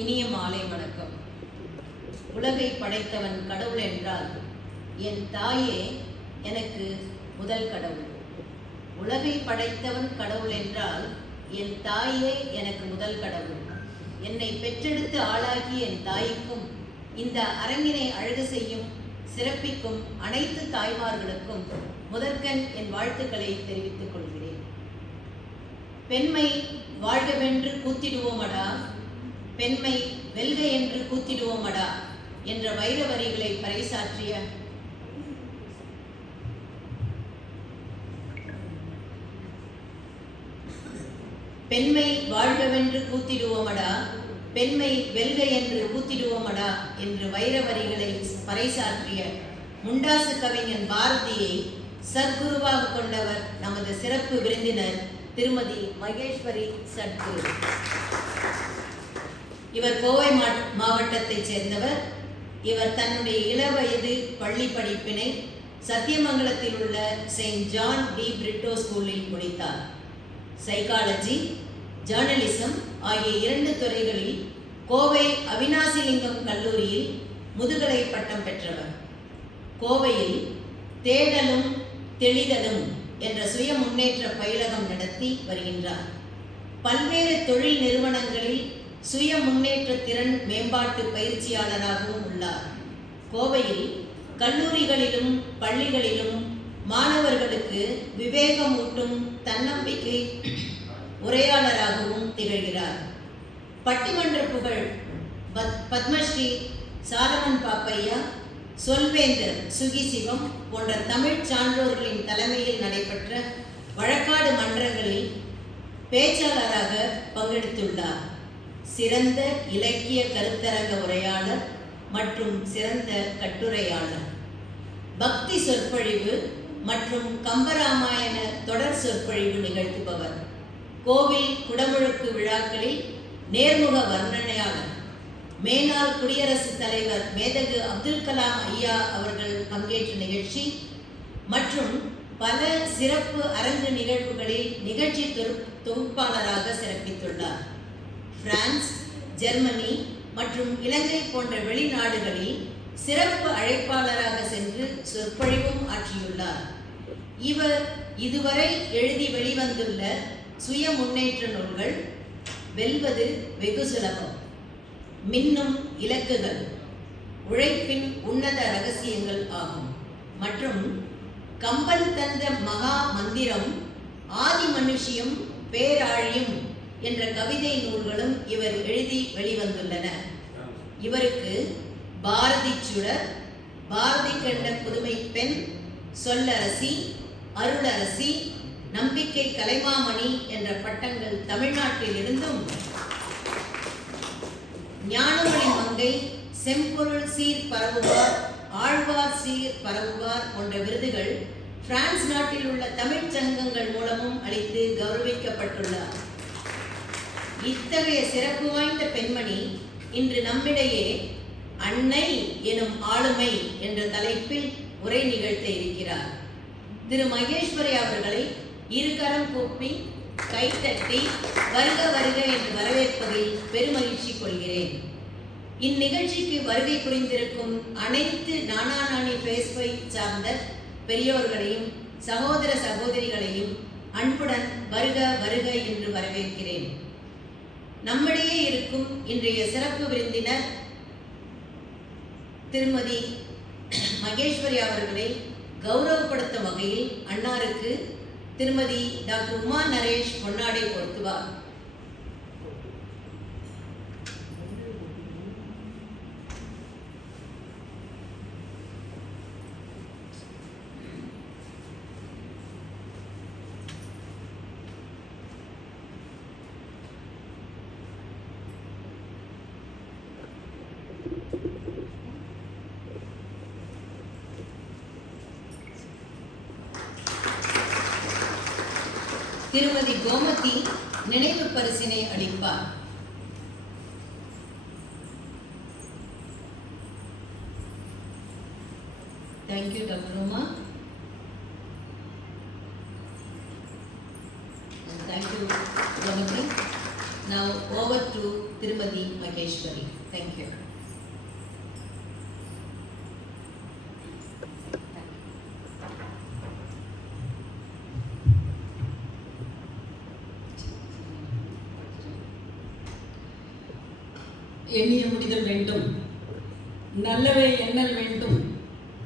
இனிய மாலை வணக்கம். உலகை படைத்தவன் கடவுள் என்றால் என் தாயே எனக்கு முதல் கடவுள். உலகை படைத்தவன் கடவுள் என்றால் என் தாயே எனக்கு முதல் கடவுள். என்னை பெற்றெடுத்து ஆளாகி என் தாய்க்கும் இந்த அரங்கினை அழகு செய்யும் சிறப்பிக்கும் அனைத்து தாய்மார்களுக்கும் முதற்கண் என் வாழ்த்துக்களை தெரிவித்துக் கொள்கிறேன். பெண்மை வாழ்கவென்று கூத்திடுவோமடா, பெண்மை வெல்க என்று கூத்திடுவோமடா என்ற வைர வரிகளை பறைசாற்றிய பெண்மை வாழ்கவென்று கூத்திடுவோமடா, பெண்மை வெல்க என்று கூத்திடுவோமடா என்று வைர வரிகளை பறைசாற்றிய முண்டாசு கவிஞன் பாரதியை சத்குருவாக கொண்டவர் நமது சிறப்பு விருந்தினர் திருமதி மகேஸ்வரி சத்குரு. இவர் கோவை மாவட்டத்தைச் சேர்ந்தவர். இவர் தன்னுடைய இளவயது பள்ளி படிப்பினை சத்தியமங்கலத்தில் உள்ள செயின்ட் ஜான் டி பிரிட்டோ ஸ்கூலில் முடித்தார். சைக்காலஜி, ஜேர்னலிசம் ஆகிய 2 துறைகளில் கோவை அவினாசிலிங்கம் கல்லூரியில் முதுகலை பட்டம் பெற்றவர். கோவையில் தேடலும் தெளிதலும் என்ற சுய முன்னேற்ற பயிலகம் நடத்தி வருகின்றார். பல்வேறு தொழில் நிறுவனங்களில் சுய முன்னேற்ற திறன் மேம்பாட்டு பயிற்சியாளராகவும் உள்ளார். கோவையில் கல்லூரிகளிலும் பள்ளிகளிலும் மாணவர்களுக்கு விவேகமூட்டும் தன்னம்பிக்கை உரையாளராகவும் திகழ்கிறார். பட்டிமன்ற புகழ் பத்மஸ்ரீ சாலமன் பாப்பையா, சொல்வேந்தர் சுகிசிவம் போன்ற தமிழ் சான்றோர்களின் தலைமையில் நடைபெற்ற வழக்காடு மன்றங்களில் பேச்சாளராக பங்கெடுத்துள்ளார். சிறந்த இலக்கிய கருத்தரங்க உரையாளர் மற்றும் சிறந்த கட்டுரையாளர். பக்தி சொற்பொழிவு மற்றும் கம்பராமாயண தொடர் சொற்பொழிவு நிகழ்த்துபவர். கோவில் குடமுழுக்கு விழாக்களில் நேர்முக வர்ணனையாளர். மேனாள் குடியரசுத் தலைவர் மேதகு அப்துல் கலாம் ஐயா அவர்கள் பங்கேற்ற நிகழ்ச்சி மற்றும் பல சிறப்பு அரங்கு நிகழ்வுகளில் நிகழ்ச்சி தொகுப்பாளராக சிறப்பித்துள்ளார். பிரான்ஸ், ஜெர்மனி மற்றும் இலங்கை போன்ற வெளிநாடுகளில் சிறப்பு அழைப்பாளராக சென்று சொற்பொழிவும் ஆற்றியுள்ளார். இவர் இதுவரை எழுதி வெளிவந்துள்ள சுய முன்னேற்ற நூல்கள் வெல்வது வெகு சுலபம், மின்னும் இலக்குகள், உழைப்பின் உன்னத ரகசியங்கள் ஆகும் மற்றும் கம்பன் தந்த மகா மந்திரம், ஆதி மனுஷியம் பேராழியும் என்ற கவிதை நூல்களும் இவர் எழுதி வெளிவந்துள்ளன. இவருக்கு பாரதி சுடர், பாரதி கண்ட புதுமை பெண், சொல்லரசி, அருளரசி, நம்பிக்கை கலைமாமணி என்ற பட்டங்கள் தமிழ்நாட்டில் இருந்தும், ஞானமொழி மங்கை, செம்பொருள் சீர் பரவுவார், ஆழ்வார் சீர் பரவுவார் போன்ற விருதுகள் பிரான்ஸ் நாட்டில் உள்ள தமிழ் சங்கங்கள் மூலமும் அளித்து கௌரவிக்கப்பட்டுள்ளார். இத்தகைய சிறப்பு வாய்ந்த பெண்மணி இன்று நம்மிடையே அன்னை எனும் ஆளுமை என்ற தலைப்பில் உரை நிகழ்த்த இருக்கிறார். திரு மகேஸ்வரி அவர்களை இருகரம் கூப்பி கைத்தட்டி வருக வருக என்று வரவேற்பதில் பெருமகிழ்ச்சி கொள்கிறேன். இந்நிகழ்ச்சிக்கு வருகை புரிந்திருக்கும் அனைத்து நானா நானி பேஸ்பை சார்ந்த பெரியோர்களையும் சகோதர சகோதரிகளையும் அன்புடன் வருக வருக என்று வரவேற்கிறேன். நம்மிடையே இருக்கும் இன்றைய சிறப்பு விருந்தினர் திருமதி மகேஸ்வரி அவர்களை கௌரவப்படுத்தும் வகையில் அன்னாருக்கு திருமதி டாக்டர் உமா நரேஷ் பொன்னாடை போர்த்துவார். திருமதி கோமதி நினைவு பரிசினை அளிப்பார். Thank you doctor Uma. Thank you Gomathi. Now over to Tirumadi Mageshwari. Thank you. எண்ணிய முடிதல் வேண்டும், நல்லவே எண்ணல் வேண்டும்,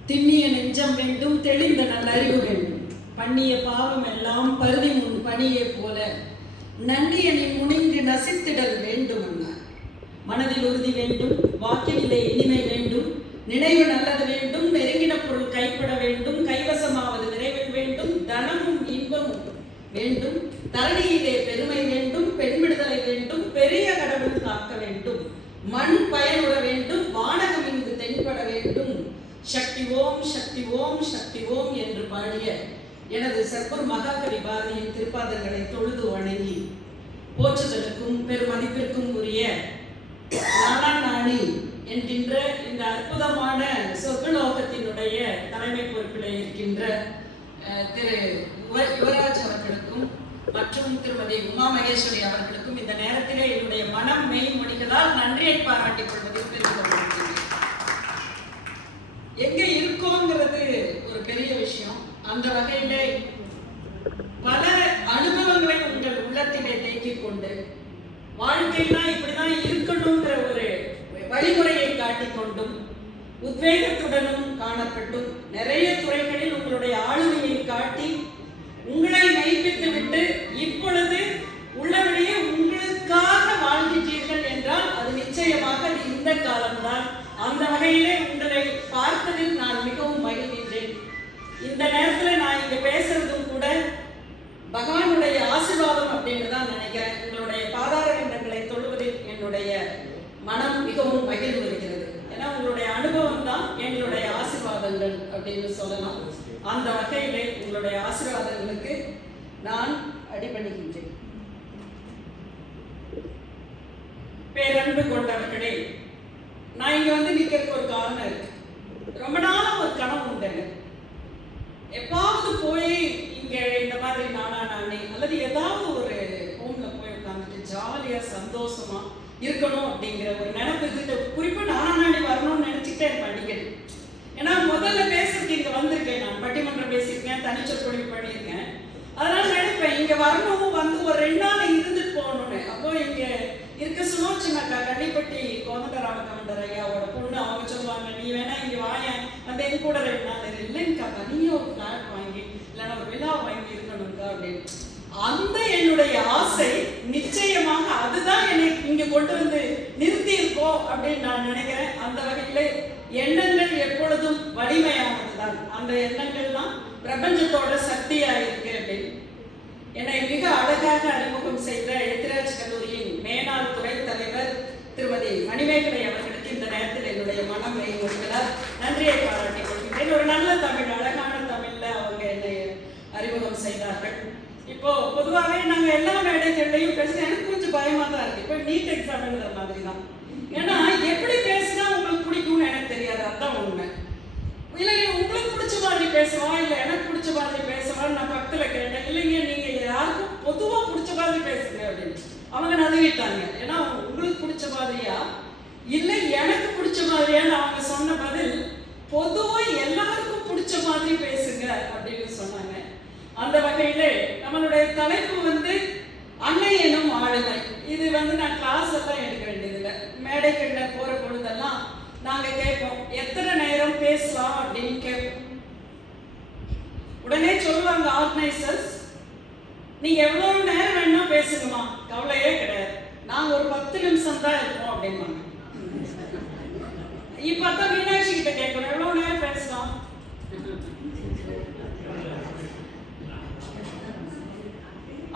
திண்ணிய நெஞ்சம் வேண்டும், தெளிந்த நல்லறிவு வேண்டும். பண்ணிய பாவம் எல்லாம் பருதி முன் பணியே போல நன்னியனின் முனிந்து நசித்திடல் வேண்டும் அண்ணார். மனதில் உறுதி வேண்டும், வாக்கினிலே இனிமை வேண்டும், நினைவு நல்லது வேண்டும், நெருங்கின பொருள் கைப்பட வேண்டும், கைவசமாவது நிறைவில் வேண்டும், தனமும் இன்பமும் வேண்டும், தரணியிலே பெருமை வேண்டும், பெண் விடுதலை வேண்டும், பெரிய கடவுள் காக்க வேண்டும், மண் பயனுற வேண்டும், வானகம் இங்கு தென்பட வேண்டும், சக்தி ஓம் சக்தி ஓம் சக்தி ஓம் என்று பாடிய எனது சர்க்குரு மகாகவி பாரதியின் திருப்பாதங்களை தொழுது வணங்கி போற்றுதலுக்கும் பெருமதிப்பிற்கும் உரிய நாணி என்கின்ற இந்த அற்புதமான சொர்க்கலோகத்தினுடைய தலைமை பொறுப்பில் இருக்கின்ற திரு யுவராஜ் அவர்களுக்கும் மற்றும் திருமதி உமா மகேஸ்வரி அவர்களுக்கும் இந்த நேரத்திலே என்னுடைய மனம் மெய் மொழிகளால் நன்றியை பாராட்டிக் கொள்வதில் பெருமைப்படுகிறேன். எங்க இருக்கோங்கிறது ஒரு பெரிய விஷயம். அந்த வகையிலே பல அனுபவங்களை உங்கள் உள்ளத்திலே தேக்கிக் கொண்டு வாழ்க்கைனா இப்படிதான் இருக்கணுங்கிற ஒரு வழிமுறையை காட்டிக்கொண்டும் உத்வேகத்துடனும் காணப்பட்டும் நிறைய துறைகளில் உங்களுடைய ஆளுமையை காட்டி உங்களை மெய்ப்பித்து விட்டு இப்பொழுது உள்ளபடியே உங்களுக்காக வாழ்கின்றீர்கள் என்றால் அது நிச்சயமாக அது இந்த காலம்தான். அந்த வகையிலே உங்களை பார்த்ததில் நான் மிகவும் மகிழ்கின்றேன். இந்த நேரத்தில் நான் இங்க பேசுறதும் கூட பகவானுடைய ஆசீர்வாதம் அப்படின்னு தான் நினைக்கிறேன். உங்களுடைய பாதார விந்தங்களை தொழுவதில் என்னுடைய மனம் மிகவும் மகிழ்வு வருகிறது. ஏன்னா உங்களுடைய அனுபவம் தான் எங்களுடைய ஆசீர்வாதங்கள் அப்படின்னு சொல்லலாம். அந்த வகையிலே உங்களுடைய ஆசீர்வாதங்களுக்கு நான் அடிபணிகின்றேன். பேரன்பு கொண்டவர்களே, நான் இங்க வந்து நிக்கிறதுக்கு ஒரு காரணம் இருக்கு. ரொம்ப நாளா ஒரு கனவு உண்டு. எப்பாவது போய் இங்க இந்த மாதிரி நானே அல்லது ஏதாவது ஒரு ஹோம்ல போய் உட்காந்துட்டு ஜாலியா சந்தோஷமா இருக்கணும் அப்படிங்கிற ஒரு நினைப்பு இருந்துட்டு குறிப்பா நானே வரணும்னு நினைச்சுக்கிட்டே இருப்பேன் அடிக்கடி. ஏன்னா முதல்ல பேசுறதுக்கு இங்க வந்திருக்கேன், நான் பட்டிமன்றம் பேசியிருக்கேன், தனிச்சொற்பொழிவு பண்ணியிருக்கேன். அதனால நினைப்பேன் இங்க வரணும், வந்து ஒரு 2 நாள் இருந்துட்டு போகணும்னு. அப்போ இங்க இருக்க சுலோச்சனாக்கா கள்ளிப்பட்டி கோதண்டராம கவுண்டர் ஐயாவோட பொண்ணு அவங்க சொல்லுவாங்க, நீ வேணா இங்க வாயன் வந்து என் கூட 2 நாள் இல்லைங்கக்கா, தனியாக ஒரு ஃபிளாட் வாங்கி இல்லைன்னா ஒரு விழா வாங்கி இருக்கணும்க்கா அப்படின்னு. அந்த என்னுடைய ஆசை நிச்சயமாக அதுதான் என்னை இங்க கொண்டு வந்து நிறுத்தி இருக்கோம் அப்படின்னு நான் நினைக்கிறேன். அந்த வகையில எண்ணங்கள் எப்பொழுதும் வலிமையானதுதான். அந்த எண்ணங்கள் தான் பிரபஞ்சத்தோட சக்தியா இருக்கு அப்படின்னு என்னை மிக அழகாக அறிமுகம் செய்த எத்திராஜ் கல்லூரியின் மேனாள் துறை தலைவர் திருமதி மணிமேகலை அவர்களுக்கு இந்த நேரத்தில் என்னுடைய மனம் மெய்மொழிகளால் நன்றியை பாராட்டிக் கொள்கிறேன். ஒரு நல்ல தமிழ், அழகான தமிழ்ல அவங்க என்னை அறிமுகம் செய்தார்கள். இப்போ பொதுவாகவே நாங்க எல்லா மேடைகள்லையும் பேச எனக்கு கொஞ்சம் பயமா தான் இருக்கு. இப்போ நீட் எக்ஸாம் எழுதுற மாதிரி தான். ஏன்னா எப்படி பேசினா உங்களுக்கு பிடிக்கும்னு எனக்கு தெரியாது, அதான் உண்மை. இல்லைங்க உங்களுக்கு பிடிச்ச மாதிரி பேசுவா, இல்லை எனக்கு பிடிச்ச மாதிரி பேசுவான்னு நான் பக்கத்தில் கேட்டேன். இல்லைங்க நீங்க யாருக்கும் பொதுவா பிடிச்ச மாதிரி பேசுங்க அப்படின்னு. அவங்க நழுவிட்டாங்க. ஏன்னா உங்களுக்கு பிடிச்ச மாதிரியா இல்லை எனக்கு பிடிச்ச மாதிரியான்னு அவங்க சொன்ன பதில் பொதுவா எல்லாருக்கும் பிடிச்ச மாதிரி பேசுங்க அப்படின்னு சொன்னாங்க. அந்த வகையில நம்மளுடைய தலைப்பு வந்து அன்னை எனும் ஆளுமை. இது வந்து நான் கிளாஸ் எல்லாம் எடுக்க வேண்டியதில்லை. மேடைகள்ல போற பொழுதெல்லாம் நாங்க கேட்போம், எத்தனை நேரம் பேசலாம் அப்படின்னு கேட்போம். உடனே சொல்லுவாங்க ஆர்கனைசர்ஸ், நீங்க எவ்வளவு நேரம் வேணா பேசுங்கம்மா, கவலையே கிடையாது, நாங்க ஒரு 10 நிமிஷம் தான் இருப்போம் அப்படின்பாங்க. இப்ப தான் மீனாட்சி கிட்ட கேட்கணும், எவ்வளவு நேரம் பேசலாம்?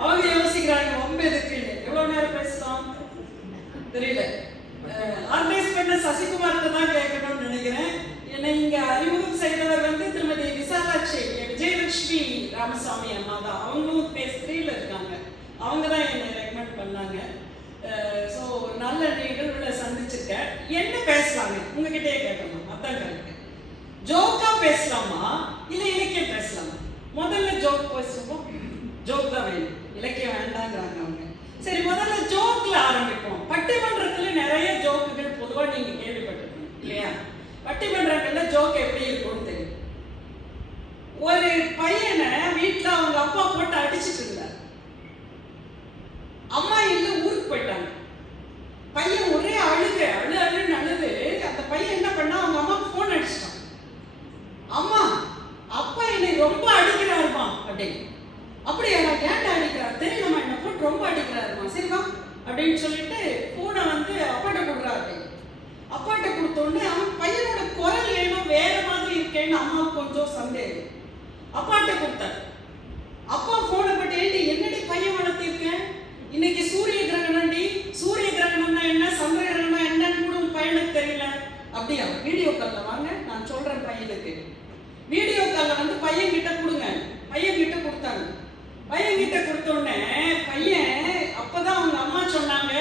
அவங்க யோசிக்கிறாங்க, ரொம்ப எதுக்கு எவ்வளவு நேரம் பேசலாம் தெரியல. ஆர்கனைஸ் பண்ண சசிகுமார்கிட்ட தான் கேட்கணும்னு நினைக்கிறேன். என்னை இங்க அறிமுகம் செய்தவர் வந்து திருமதி விசாலாட்சி விஜயலட்சுமி ராமசாமி அம்மா தான். அவங்களும் பேசுறீல இருக்காங்க. அவங்க தான் என்னை ரெக்கமெண்ட் பண்ணாங்க. ஸோ ஒரு நல்ல நிகழ்வுல சந்திச்சிருக்கேன். என்ன பேசலாங்க உங்ககிட்டயே கேட்கணும், அதான் கரெக்ட். ஜோக்கா பேசலாமா இல்லை இலக்கியம் பேசலாமா? முதல்ல ஜோக் பேசுவோம். ஜோக் தான் வேணும், இலக்கியம் வேண்டாங்கிறாங்க அவங்க. சரி முதல்ல ஜோக்ல ஜோக்ல ஆரம்பிப்போம். பட்டிமன்றத்துல நிறைய ஜோக்குகள் பொதுவா நீங்க கேள்விப்பட்டிருக்கீங்க இல்லையா? பட்டிமன்றங்கள்ல ஜோக் எப்படி இருக்கும்னு தெரியும். ஒரு பையனை வீட்டுல அவங்க அப்பா போட்டு அடிச்சிட்டு இருந்தார். அம்மா இல்ல, ஊருக்கு போயிட்டாங்க. பையன் ஒரே அழுது அந்த பையன் என்ன பண்ணா, அவங்க அம்மாவுக்கு போன் அடிச்சிட்டான். அம்மா, அப்பா என்னை ரொம்ப அடிக்கிறாருமா அப்படின்னு. அப்படியா, ஏன்டா அடிக்கிறார்? தெரியலம்மா, என்ன போட்டு ரொம்ப அடிக்கிறாருமா. சரிவா அப்படின்னு சொல்லிட்டு போனை வந்து அப்பாட்ட கொடுக்குறாரு. அப்பாட்ட கொடுத்தோடனே அவன் பையனோட குரல் ஏனோ வேற மாதிரி இருக்கேன்னு அம்மாவுக்கு கொஞ்சம் சந்தேகம். அப்பாட்ட கொடுத்தாரு. அப்பா போனை பட்டு, ஏண்டி என்னடி பையன் வளர்த்திருக்கேன், இன்னைக்கு சூரிய கிரகணம்டி. சூரிய கிரகணம்னா என்ன, சந்திர கிரகணம் என்னன்னு கூட உன் பையனுக்கு தெரியல. அப்படியா, வீடியோ கால்ல வாங்க, நான் சொல்றேன் பையனுக்கு. வீடியோ கால்ல வந்து பையன் கிட்ட கொடுங்க. பையன் கிட்ட கொடுத்தாங்க. பையன் கிட்ட கொடுத்தோடனே பையன் அப்பதான் அவங்க அம்மா சொன்னாங்க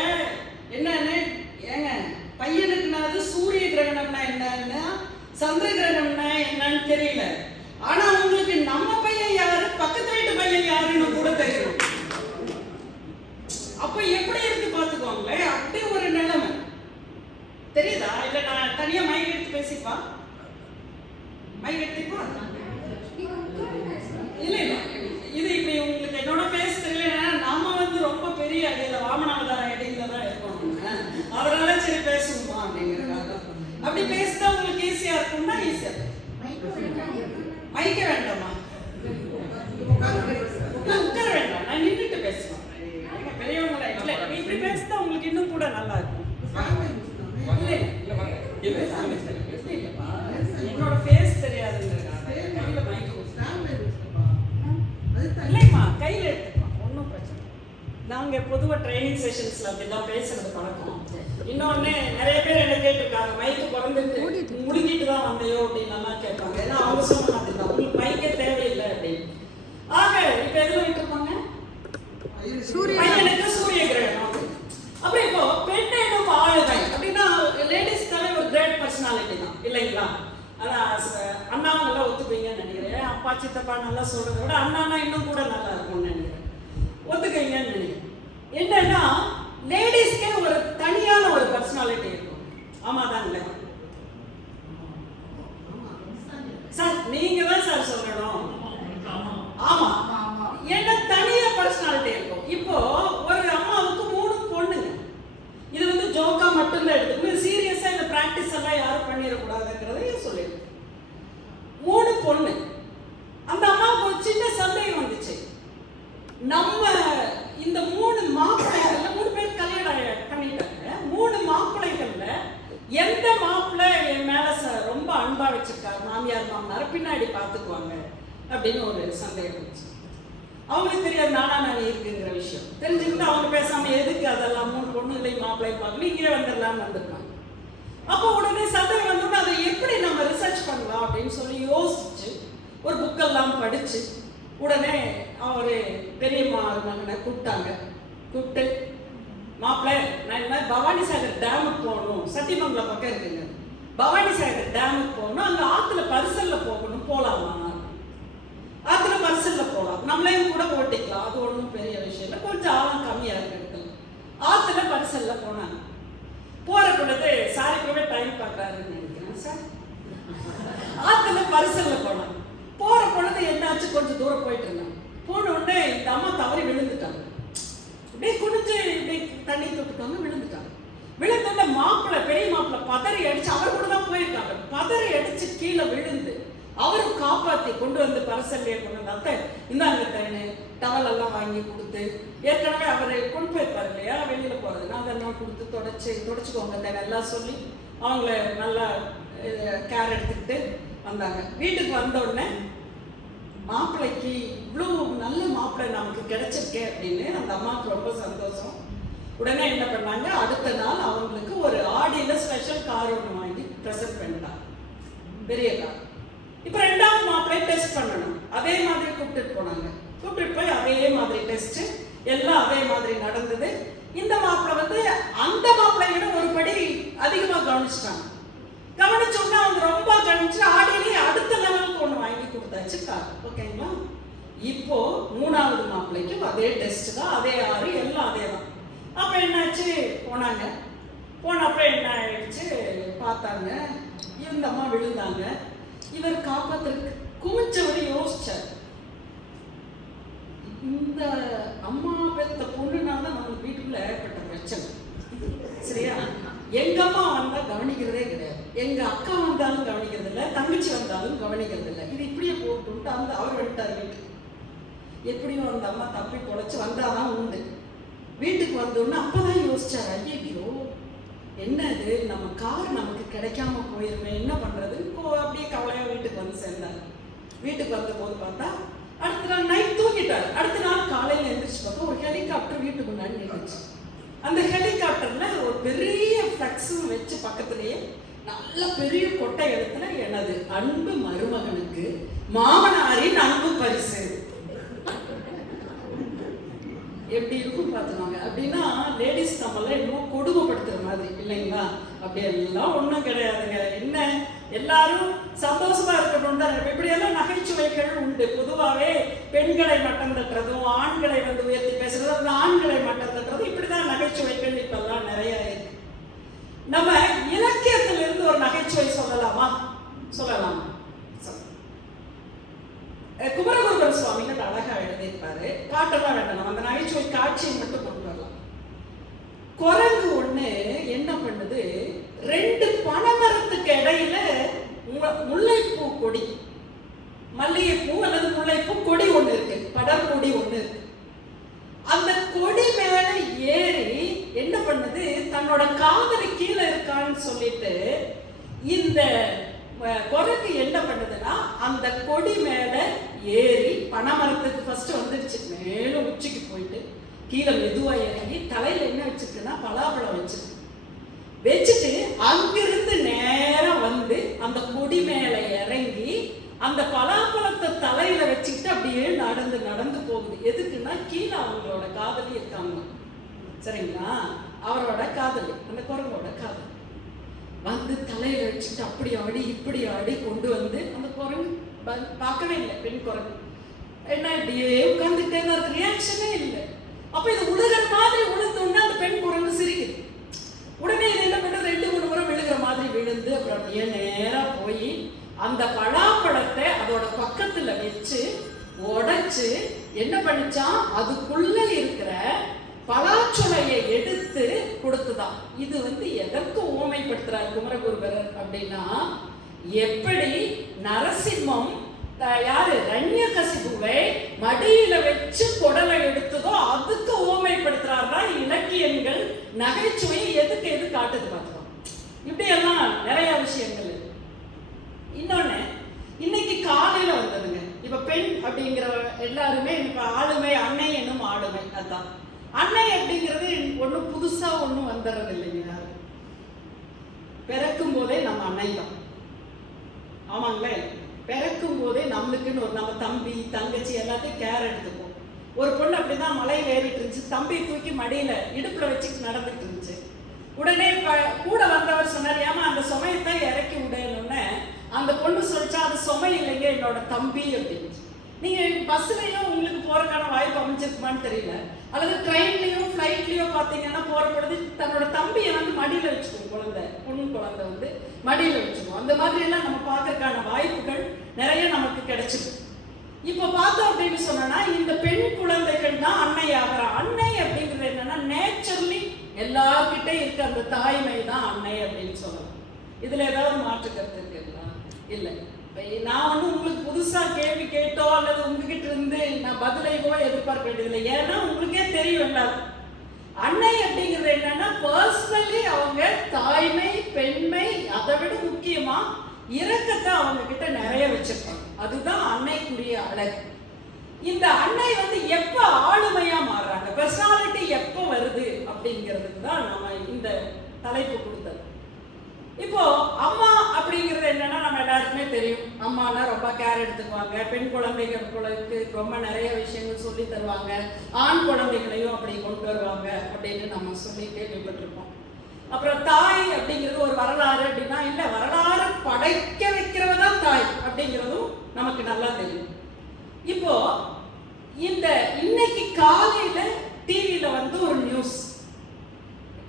என்னன்னு, ஏங்க பையனுக்கு நான் சூரிய கிரகணம்னா என்னன்னா சந்திர கிரகணம்னா என்னன்னு தெரியல, ஆனா உங்களுக்கு நம்ம பையன் யாரு, பக்கத்து வீட்டு பையன் யாருன்னு கூட தெரியும். அப்ப எப்படி இருக்கு பாத்துக்கோங்களேன். அப்படி ஒரு நிலைமை தெரியுதா? இல்ல நான் தனியா மைக் எடுத்து பேசிப்பா, மைக் எடுத்துப்பா. இல்ல இல்ல, இது இப்படி உங்களுக்கு என்னோட பேஸ் தெரியல. நாம வந்து ரொம்ப பெரிய அடியில வாமனாவதார அடியில தான் இருக்கணும், அதனால சரி பேசுவோமா அப்படிங்கிறதுக்காக. அப்படி பேசினா உங்களுக்கு ஈஸியா இருக்கும்னா ஈஸியா. மைக்க வேண்டாமா, உட்கார வேண்டாம், நான் நின்றுட்டு பேசுவேன். பெரியவங்கள இல்ல, இப்படி பேசினா உங்களுக்கு இன்னும் கூட நல்லா இருக்கும். என்னோட ஃபேஸ் தெரியாதுங்கிறதுக்காக கையில மைக் இல்லைம்மா, கையில எடுத்துக்கலாம், ஒன்றும் பிரச்சனை. நாங்க பொதுவா ட்ரைனிங் செஷன்ஸ்ல அப்படிதான் பேசுறது பழக்கம். இன்னொன்னு நிறைய பேர் என்ன கேட்டிருக்காங்க, மைக்கு பிறந்துட்டு முடிக்கிட்டு தான் வந்தையோ அப்படின்னு நல்லா கேட்பாங்க. ஏன்னா அவங்க சொன்ன மாதிரி தான், உங்களுக்கு மைக்கே தேவையில்லை அப்படின்னு. ஆக இப்ப எதுல விட்டுருப்பாங்க, பையனுக்கு சூரிய கிரகணம். அப்புறம் இப்போ பெண் என்னும் ஆளுமை அப்படின்னா லேடிஸ் தானே ஒரு கிரேட் பர்சனாலிட்டி தான் இல்லைங்களா? அதான் அண்ணாவெல்லாம் ஒத்துப்பீங்கன்னு நினைக்கிறேன். அப்பா சித்தப்பா நல்லா சொல்றதை விட அண்ணானா இன்னும் கூட நல்லா இருக்கும்னு நினைக்கிறேன். ஒத்துக்கீங்கன்னு நினைக்கிறேன். என்னன்னா லேடிஸ்க்கே ஒரு தனியான ஒரு பர்சனாலிட்டி இருக்கும். ஆமாதான்ல சார்? நீங்க தான் சார் சொல்லணும். ஆமா, என்ன தனியா பர்சனாலிட்டி இருக்கும். இப்போ ஒரு அம்மாவுக்கு 3 பொண்ணுங்க. இது வந்து ஜோக்கா மட்டும்தான் எடுத்துக்கணும், சீரியஸா இந்த பிராக்டிஸ் எல்லாம் யாரும் பண்ணிடக்கூடாதுங்கிறதையும் சொல்லிடுறேன். 3 பொண்ணு. அந்த அம்மாவுக்கு ஒரு சின்ன சந்தேகம் வந்துச்சு. நம்ம இந்த 3 மாப்பிள்ளைகள்ல 3 பேர் கல்யாணம் பண்ணிட்டாங்க. 3 மாப்பிள்ளைகள்ல எந்த மாப்பிள்ளை என் மேல ரொம்ப அன்பா வச்சிருக்காரு, மாமியார் மாமனார் பின்னாடி பாத்துக்குவாங்க அப்படின்னு ஒரு சந்தேகம் வந்துச்சு. அவங்களுக்கு தெரியாது நானே இருக்குங்கிற விஷயம். தெரிஞ்சுக்கிட்டு அவங்க பேசாம எதுக்கு அதெல்லாம் 3 பொண்ணுகளையும் மாப்பிள்ளையும் பார்க்கணும், இங்கே வந்துடலான்னு வந்திருக்காங்க. அப்போ உடனே சந்தேகம் வந்தோம்னா அதை எப்படி நம்ம ரிசர்ச் பண்ணலாம் அப்படின்னு சொல்லி யோசிச்சு ஒரு புக்கெல்லாம் படிச்சு உடனே அவரு பெரிய மகனை கூப்பிட்டாங்க. கூப்பிட்டு, மாப்பிள்ளை நான் இந்த மாதிரி பவானி சாகர் டேமுக்கு போகணும், சத்தியமங்கலம் பக்கம் இருக்குங்க, பவானி சாகர் டேமுக்கு போகணும், அங்கே ஆற்றுல பரிசல்ல போகணும், போகலாமா? ஆற்றுல பரிசல்ல போகலாம், நம்மளையும் கூட ஓட்டிக்கலாம், அது ஒன்றும் பெரிய விஷயம் இல்லை, கொஞ்சம் ஆழம் கம்மியாக இருக்கு இடத்துல. ஆற்றுல பரிசல்ல போனாங்க. போகிற பொழுது சாரிக்கவே டைம் பார்க்குறாருன்னு நினைக்கிறேன் சார். ஆற்றுல பரிசல்ல போனாங்க. போகிற பொழுது என்னாச்சு, கொஞ்சம் தூரம் போயிட்டு இருந்தாங்க. போன உடனே இந்த அம்மா தவறி விழுந்துட்டாங்க. அப்படியே குடிச்சு இப்படி தண்ணி தொட்டுட்டாங்க, விழுந்துட்டாங்க. விழுந்தோட மாப்பிள்ளை, பெரிய மாப்பிள்ளை பதறி அடிச்சு, அவர் கூட தான் போயிருக்காங்க, பதறி அடிச்சு கீழே விழுந்து அவரும் காப்பாற்றி கொண்டு வந்து பரிசல்லையே கொண்டு வந்தாத்த இந்தாங்க தண்ணி டவல் எல்லாம் வாங்கி கொடுத்து, ஏற்கனவே அவரை கொண்டு போயிருப்பாரு இல்லையா வெளியில போறதுன்னா, அதெல்லாம் கொடுத்து தொடச்சிக்கோங்க தண்ணி எல்லாம் சொல்லி அவங்கள நல்லா கேர் எடுத்துக்கிட்டு வந்தாங்க. வீட்டுக்கு வந்த உடனே மாப்பிள்ளைக்கு இவ்வளோ நல்ல மாப்பிள்ளை நமக்கு கிடைச்சிருக்கே அப்படின்னு அந்த அம்மாவுக்கு ரொம்ப சந்தோஷம். உடனே என்ன பண்ணாங்க, அடுத்த நாள் அவங்களுக்கு ஒரு ஆடியில ஸ்பெஷல் கார் ஒன்று வாங்கி ப்ரெசென்ட் பண்ணிட்டாங்க, பெரிய கார். இப்போ 2வது மாப்பிள்ளை டெஸ்ட் பண்ணணும், அதே மாதிரி கூப்பிட்டுட்டு போனாங்க. கூப்பிட்டுட்டு போய் அதே மாதிரி டெஸ்ட் எல்லாம் அதே மாதிரி நடந்தது. இந்த மாப்பிள்ளை வந்து அந்த மாப்பிள்ளை விட ஒரு படி அதிகமாக கவனிச்சிட்டாங்க. கவனிச்சோம்னா அவங்க ரொம்ப கவனிச்சு ஆடியிலேயே அடுத்த லெவலுக்கு ஒன்று வாங்கி கொடுத்தாச்சு கார். ஓகேங்களா? இப்போ 3வது மாப்பிள்ளைக்கு அதே டெஸ்ட் தான், அதே ஆறு எல்லாம் அதே தான். அப்போ என்னாச்சு, போனாங்க. போனப்போ என்ன ஆயிடுச்சு, பார்த்தாங்க இந்த அம்மா விழுந்தாங்க. இவர் காப்பாத்துறதுக்கு குமிச்சவரை யோசிச்சார், இந்த அம்மா பெத்த பொண்ணுனால நம்ம வீட்டுக்குள்ள ஏற்பட்ட பிரச்சனை. சரியா, எங்க அம்மா வந்தா கவனிக்கிறதே கிடையாது, எங்க அக்கா வந்தாலும் கவனிக்கிறது இல்லை, தங்கச்சி வந்தாலும் கவனிக்கிறது இல்லை. இது இப்படியே போட்டு அந்த அவர் வந்துட்டார் வீட்டுக்கு. எப்படியும் அந்த அம்மா தப்பி பொழைச்சு வந்தாதான் உண்டு. வீட்டுக்கு வந்தோன்னு அப்பதான் யோசிச்சார், ஐயோ என்னது நம்ம கார் நமக்கு கிடைக்காம போயிருமே, என்ன பண்றது, அப்படியே கவலையா வீட்டுக்கு வந்து சேர்ந்தார். வீட்டுக்கு வந்த போது பார்த்தா அடுத்த நாள் நைட் தூங்கிட்டார். அடுத்த நாள் காலையில எழுந்திரிச்சு பார்த்தா ஒரு ஹெலிகாப்டர் வீட்டுக்கு முன்னாடி நின்றுச்சு. அந்த ஹெலிகாப்டர்ல ஒரு பெரிய ஃபிளக்ஸும் வச்சு பக்கத்திலேயே நல்ல பெரிய கொட்டை இடத்துல எனது அன்பு மருமகனுக்கு மாமனாரின் அன்பு பரிசு. எப்படி இருக்கும் பார்த்துக்கோங்க. அப்படின்னா லேடிஸ் நம்மள இன்னும் கொடுமைப்படுத்துற மாதிரி இல்லைங்களா? அப்படி எல்லாம் ஒன்றும் கிடையாதுங்க. என்ன எல்லாரும் சந்தோஷமா இருக்கணும் தான். இப்படியெல்லாம் நகைச்சுவைகள் உண்டு. பொதுவாகவே பெண்களை மட்டம் தட்டுறதும் ஆண்களை வந்து உயர்த்தி பேசுறதும் ஆண்களை மட்டம் தட்டுறதும் இப்படிதான் நகைச்சுவைகள் இப்பெல்லாம் நிறைய இருக்கு. நம்ம இலக்கியத்திலிருந்து ஒரு நகைச்சுவை சொல்லலாமா? சொல்லலாமா? குமரகுருபர சுவாமிகள் அழகா எழுதியிருப்பாரு. பாட்டெல்லாம் வேண்டாம், அந்த நகைச்சுவை காட்சியை மட்டும் கொண்டு வரலாம். குரங்கு ஒண்ணு என்ன பண்ணுது, 2 பனைமரத்துக்கு இடையில முல்லைப்பூ கொடி, மல்லிகைப்பூ அல்லது முல்லைப்பூ கொடி ஒண்ணு இருக்கு, படர்கொடி ஒண்ணு இருக்கு. அந்த கொடி மேல ஏறி என்ன பண்ணுது, தன்னோட காதலி கீழே இருக்கான்னு சொல்லிட்டு இந்த குரங்கு என்ன பண்ணுதுன்னா அந்த கொடி மேல ஏறி பனைமரத்துக்கு ஃபர்ஸ்ட் வந்துடுச்சு. மேலும் உச்சிக்கு போயிட்டு கீழே மெதுவா இறங்கி தலையில என்ன வச்சிருக்குன்னா பலாப்பழம் வச்சுட்டு அங்கிருந்து நேரம் வந்து அந்த கொடி மேல இறங்கி அந்த பலாப்பழத்தை தலையில வச்சுக்கிட்டு அப்படியே நடந்து நடந்து போகுது. எதுக்குன்னா கீழே அவங்களோட காதலி இருக்காங்க. சரிங்களா, அவரோட காதலி, அந்த குரங்கோட காதலி வந்து தலையில வச்சுட்டு அப்படி ஆடி இப்படி ஆடி கொண்டு வந்து அந்த குரங்கு பார்க்கவே இல்லை. பெண் குரங்கு என்ன இப்படியே உட்கார்ந்துட்டே தான் இருக்கு, ரியாக்ஷனே இல்லை. அப்ப இது உழுகிற மாதிரி உழுந்தோன்னா அந்த பெண் குரங்கு சிரிக்குது. உடனே இது என்ன பண்ண 2-3 முறை விழுகிற மாதிரி விழுந்து அப்புறம் அப்படியே நேரா போய் அந்த பலாப்பழத்தை அதோட பக்கத்துல வச்சு உடைச்சு என்ன பண்ணிச்சான், அதுக்குள்ள இருக்கிற பலாச்சொலையை எடுத்து கொடுத்துதான். இது வந்து எதற்கு ஊமைப்படுத்துறார் குமரகுருபரர் அப்படின்னா, எப்படி நரசிம்மம் யாரு ரண்யகசிபுவை மடியில வச்சு குடலை எடுத்ததோ அதுக்கு ஊமைப்படுத்துறாருன்னா இலக்கியங்கள் நகைச்சுவை எதுக்கு எது காட்டுது பார்க்கலாம். இப்படி எல்லாம் நிறைய விஷயங்கள். இன்னொன்னு இன்னைக்கு காலையில வந்ததுங்க. இப்ப பெண் அப்படிங்கிற எல்லாருமே இப்ப ஆளுமை, அன்னை என்னும் ஆளுமை. அதான் அன்னை அப்படிங்கிறது ஒன்றும் புதுசா ஒன்றும் வந்துடுறது இல்லைங்க. பிறக்கும் போதே நம்ம அன்னை தான். ஆமாங்களே, பிறக்கும் போதே நம்மளுக்குன்னு ஒரு நம்ம தம்பி தங்கச்சி எல்லாத்தையும் கேர் எடுத்துப்போம். ஒரு பொண்ணு அப்படிதான் மலையில ஏறிட்டு இருந்துச்சு, தம்பி தூக்கி மடியில இடுப்புல வச்சுட்டு நடந்துட்டு இருந்துச்சு. உடனே கூட வந்தவர் சொன்னார், ஏமா அந்த சுமையத்தை இறக்கி விடணும்னு. அந்த பொண்ணு சொல்லிச்சா, அது சுமை இல்லைங்க என்னோட தம்பி அப்படின்னு. நீங்க பஸ்லயும் உங்களுக்கு போறதுக்கான வாய்ப்பு அமைஞ்சிருக்குமான்னு தெரியல, அல்லது ட்ரெயின்லயோ ஃபிளைட்லயோ பார்த்தீங்கன்னா போற பொழுது தன்னோட தம்பியை வந்து மடியில வச்சுக்கணும். குழந்தை, பொண்ணு குழந்தை வந்து மடியில வச்சுக்கணும். அந்த மாதிரி எல்லாம் நம்ம பார்க்கறதுக்கான வாய்ப்புகள் நிறைய நமக்கு கிடைச்சிது. இப்ப பார்த்தோம் அப்படின்னு சொன்னா இந்த பெண் குழந்தைகள் தான் அன்னை ஆகிறா. அன்னை அப்படிங்கிறது என்னன்னா நேச்சுரலி எல்லார்கிட்ட இருக்க அந்த தாய்மை தான் அன்னை அப்படின்னு சொல்லலாம். இதுல ஏதாவது மாற்று கருத்து இருக்குங்களா? இல்லை. நான் வந்து உங்களுக்கு புதுசா கேள்வி கேட்டோ அல்லது உங்ககிட்ட இருந்து நான் பதிலையோ எதிர்பார்க்க வேண்டியதில்லை. ஏன்னா உங்களுக்கே தெரியும் எல்லாரும் அன்னை அப்படிங்கிறது என்னன்னா பர்சனலி அவங்க தாய்மை, பெண்மை, அதை விட முக்கியமா இரக்கத்தை அவங்க கிட்ட நிறைய வச்சிருப்பாங்க. அதுதான் அன்னைக்குரிய அழகு. இந்த அன்னை வந்து எப்ப ஆளுமையா மாறுறாங்க, பர்சனாலிட்டி எப்போ வருது அப்படிங்கிறதுக்கு தான் நம்ம இந்த தலைப்பு கொடுத்தது. இப்போ அம்மா அப்படிங்கிறது என்னன்னா நம்ம எல்லாருக்குமே தெரியும். அம்மானா ரொம்ப கேர் எடுத்துக்குவாங்க. பெண் குழந்தைகளுக்கு ரொம்ப நிறைய விஷயங்கள் சொல்லி தருவாங்க. ஆண் குழந்தைகளையும் அப்படி கொண்டு வருவாங்க அப்படின்னு நம்ம சொல்லி கேள்விப்பட்டிருப்போம். அப்புறம் தாய் அப்படிங்கிறது ஒரு வரலாறு அப்படின்னா இல்லை, வரலாறு படைக்க வைக்கிறவதான் தாய் அப்படிங்கிறதும் நமக்கு நல்லா தெரியும். இப்போ இந்த இன்னைக்கு காலையில டிவியில வந்து ஒரு நியூஸ்,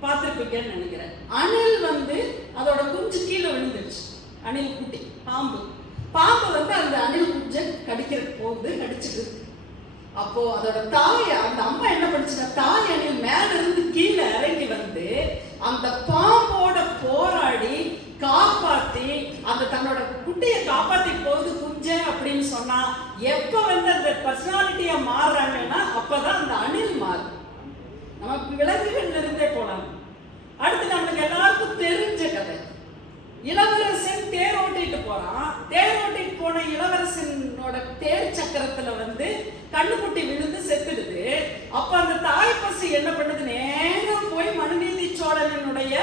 பார்த்துருப்பீங்கன்னு நினைக்கிறேன். அணில் வந்து அதோட குஞ்சு கீழே விழுந்துருச்சு. அணில் குட்டி பாம்பு வந்து அந்த அணில் குஞ்சை கடிக்கிறதுக்கு போகுது, கடிச்சிட்டு. அப்போ அதோட அந்த அம்மா என்ன பண்ணுச்சுன்னா, தாய் அணில் மேல இருந்து கீழே இறங்கி வந்து அந்த பாம்போட போராடி காப்பாத்தி அந்த தன்னோட குட்டியை காப்பாத்தி போகுது குஞ்சை அப்படின்னு சொன்னா, எப்ப வந்து அந்த பர்சனாலிட்டியா மாறுறாங்கன்னா அப்பதான் அந்த அணில் மாறும். நமக்கு விலங்குகள் இருந்தே போலாம். அடுத்து நம்மளுக்கு எல்லாருக்கும் தெரிஞ்ச கதை, இளவரசன் தேர் ஓட்டிட்டு போறான். தேர் ஓட்டிட்டு போன இளவரசனோட தேர் சக்கரத்துல வந்து கண்ணுக்குட்டி விழுந்து செத்துடுது. அப்ப அந்த தாய் பசு என்ன பண்ணுது, நேரம் போய் மனுநீதி சோழனுடைய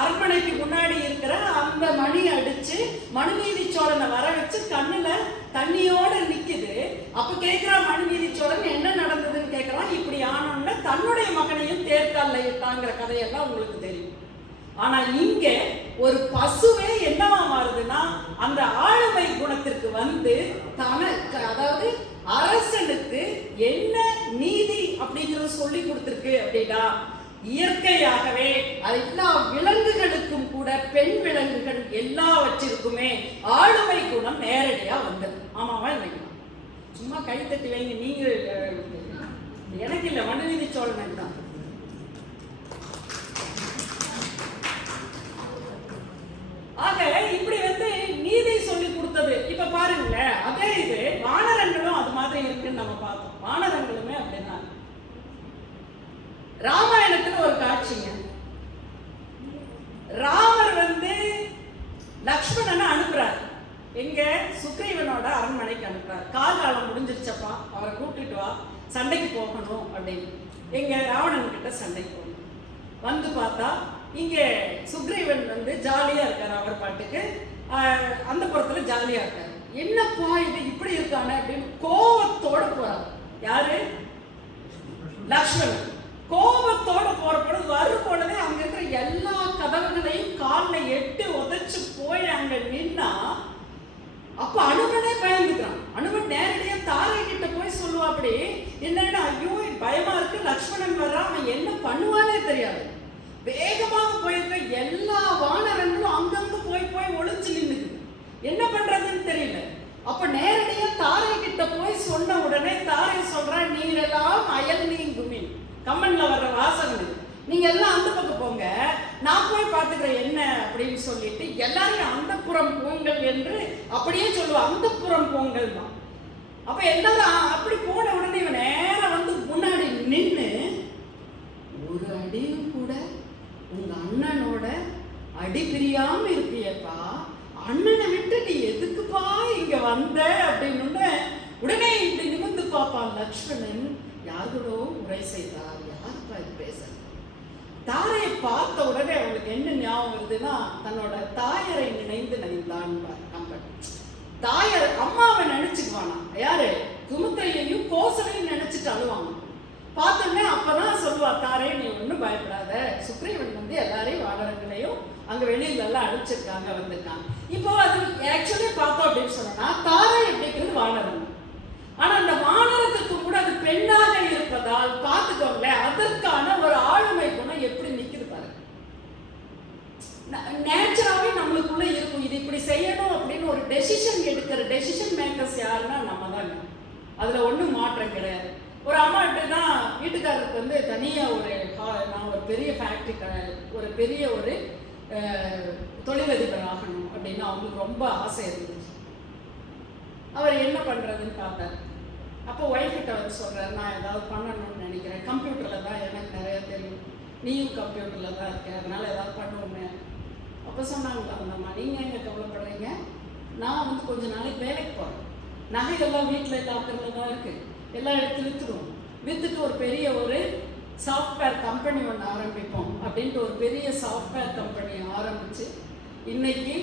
அரண்மனைக்கு முன்னாடி இருக்கிற அந்த மணி அடிச்சு மனுநீதி சோழனை வர வச்சு கண்ணுல தண்ணியோட நிக்குது. அப்ப கேட்கிறான் மனுநீதி சோழன், என்ன நடந்ததுன்னு கேட்கிறான். இப்படி ஆனோன்னு தன்னுடைய மகனையும் தேர்கால்ல இட்டாங்கிற கதையெல்லாம் உங்களுக்கு தெரியும். ஆனா இங்க ஒரு பசுவே என்னவா மாறுதுன்னா, அந்த ஆளுமை குணத்திற்கு வந்து அதாவது அரசனுக்கு என்ன நீதி அப்படிங்கறது சொல்லி கொடுத்திருக்கு அப்படின்னா, இயற்கையாகவே எல்லா விலங்குகளுக்கும் கூட பெண் விலங்குகள் எல்லாவற்றிற்குமே ஆளுமை குணம் நேரடியா வந்தது. ஆமாவா இல்லைங்களா? சும்மா கை தட்டி வைங்க. நீங்க எனக்கு இல்ல, மனுநீதி சோழன் தான். ஆக இப்படி வந்து நீதி சொல்லி கொடுத்தது. இப்ப பாருங்களேன், அதே இது வானரங்களும் அது மாதிரி இருக்குன்னு நம்ம பார்த்தோம். வானரங்களுமே அப்படிதான். ராமாயணத்துல ஒரு காட்சிங்க, ராமர் வந்து லக்ஷ்மணனை அனுப்புறாரு. எங்க சுக்ரீவனோட அரண்மனைக்கு அனுப்புறாரு. காலம் முடிஞ்சிருச்சப்பா, அவரை கூப்பிட்டுட்டு வா, சண்டைக்கு போகணும் அப்படின்னு. எங்க ராவணன் கிட்ட சண்டைக்கு போகணும். வந்து பார்த்தா இங்க சுக்ரீவன் வந்து ஜாலியா இருக்காரு, அவர் பாட்டுக்கு அந்த புறத்துல ஜாலியா இருக்காரு. என்னப்பா இது இப்படி இருக்கானே அப்படின்னு கோபத்தோட போறாரு. யாரு? லக்ஷ்மணன். கோபத்தோட வரும் பொழுதே அங்க இருக்கிற எல்லா கதவுகளையும் காலில் எட்டு உதைச்சு போய் அங்க நின்னா, அப்ப அனுமனே பயந்துக்கிறான். அனுமன் நேரடியா தாரை கிட்ட போய் சொல்லுவா, அப்படி என்னன்னா, ஐயோ பயமா இருக்கு, லக்ஷ்மணன் வர்றான், அவன் என்ன பண்ணுவானே தெரியாது. வேகமாக போயிருக்க எல்லா வானரங்களும் அங்கங்க போய் ஒளிஞ்சு நின்னுது. என்ன பண்றதுன்னு தெரியல. அப்ப நேரடியா தாரை கிட்ட போய் சொன்ன உடனே தாரை சொல்றா, நீரெல்லாம் அயல் நீங்குமே. கம்மன்ல வர்ற வாசகம், நீங்க எல்லாம் அந்த பக்கம் போங்க, நான் போய் பார்த்துக்கிறேன் என்ன அப்படின்னு சொல்லிட்டு எல்லாரையும் அந்த புறம் போங்கள் என்று அப்படியே சொல்லுவா. அந்த புறம் போங்கள் தான். அப்ப எல்லாரும் அப்படி போன உடனே இவன் நேரம் வந்து முன்னாடி நின்று, ஒரு அடியும் கூட உங்க அண்ணனோட அடி பிரியாம இருப்பியப்பா, அண்ணனை விட்டு நீ எதுக்குப்பா இங்க வந்த அப்படின்னு உடனே இப்படி நிமிர்ந்து பார்ப்பான் லக்ஷ்மணன். யாரோட உரை செய்தார், யாருப்பா இது பேச? தாரையை பார்த்த உடனே அவனுக்கு என்ன ஞாபகம் வருதுன்னா, தன்னோட தாயரை நினைந்து நினைந்தான். நம்ம தாயர் அம்மாவை நினைச்சுக்குவானா, யாரு? சுமித்திரையையும் கோசலையும் நினைச்சிட்டு அழுவாங்க. பார்த்தோன்னே அப்பதான் சொல்லுவா, தாரே நீ ஒன்றும் பயப்படாத, சுக்ரீவன் வந்து எல்லாரையும் வானரங்களையும் அங்க வெளியில எல்லாம் அடிச்சிருக்காங்க, வந்திருக்காங்க. இப்போ அது ஆக்சுவலி பார்த்தோம் அப்படின்னு சொன்னா, தாரை அப்படிங்கிறது வானரம். ஆனா அந்த வானரத்துக்கு கூட அது பெண்ணாக இருப்பதால் பார்த்துக்கோங்களேன், அதற்கான ஒரு ஆளுமை குணம் எப்படி நிக்குது பாருங்க. நேச்சுராவே நம்மளுக்குள்ள இருக்கும், இது இப்படி செய்யணும் அப்படின்னு ஒரு டெசிஷன் எடுக்கிற டெசிஷன் மேக்கர்ஸ் யாருன்னா நம்ம தான். அதுல ஒன்றும் மாற்றம் கிடையாது. ஒரு அம்மா தான் வீட்டுக்காரருக்கு வந்து தனியா நான் ஒரு பெரிய ஃபேக்டரி, ஒரு பெரிய ஒரு தொழிலதிபர் ஆகணும் அப்படின்னு அவங்களுக்கு ரொம்ப ஆசை இருந்துச்சு. அவர் என்ன பண்றதுன்னு பார்த்தார். அப்போ ஒய்ஃப் கிட்ட வந்து சொல்றாரு, நான் ஏதாவது பண்ணணும்னு நினைக்கிறேன், கம்ப்யூட்டர்ல தான் எனக்கு நிறைய தெரியும், நீயும் கம்ப்யூட்டர்ல தான் இருக்க, அதனால ஏதாவது பண்ணுவோமே. அப்போ சொன்னாங்களா அந்த அம்மா, நீங்க எங்க கவலைப்படுறீங்க, நான் வந்து கொஞ்ச நாளைக்கு வேலைக்கு போறேன், நகைகள்லாம் வீட்டில் லாக்கர்ல தான் இருக்கு, எல்லா இடத்துலையும் விற்றுடுவோம், விற்றுட்டு ஒரு பெரிய ஒரு சாஃப்ட்வேர் கம்பெனி ஒன்று ஆரம்பிப்போம் அப்படின்ட்டு ஒரு பெரிய சாஃப்ட்வேர் கம்பெனியை ஆரம்பிச்சு இன்னைக்கு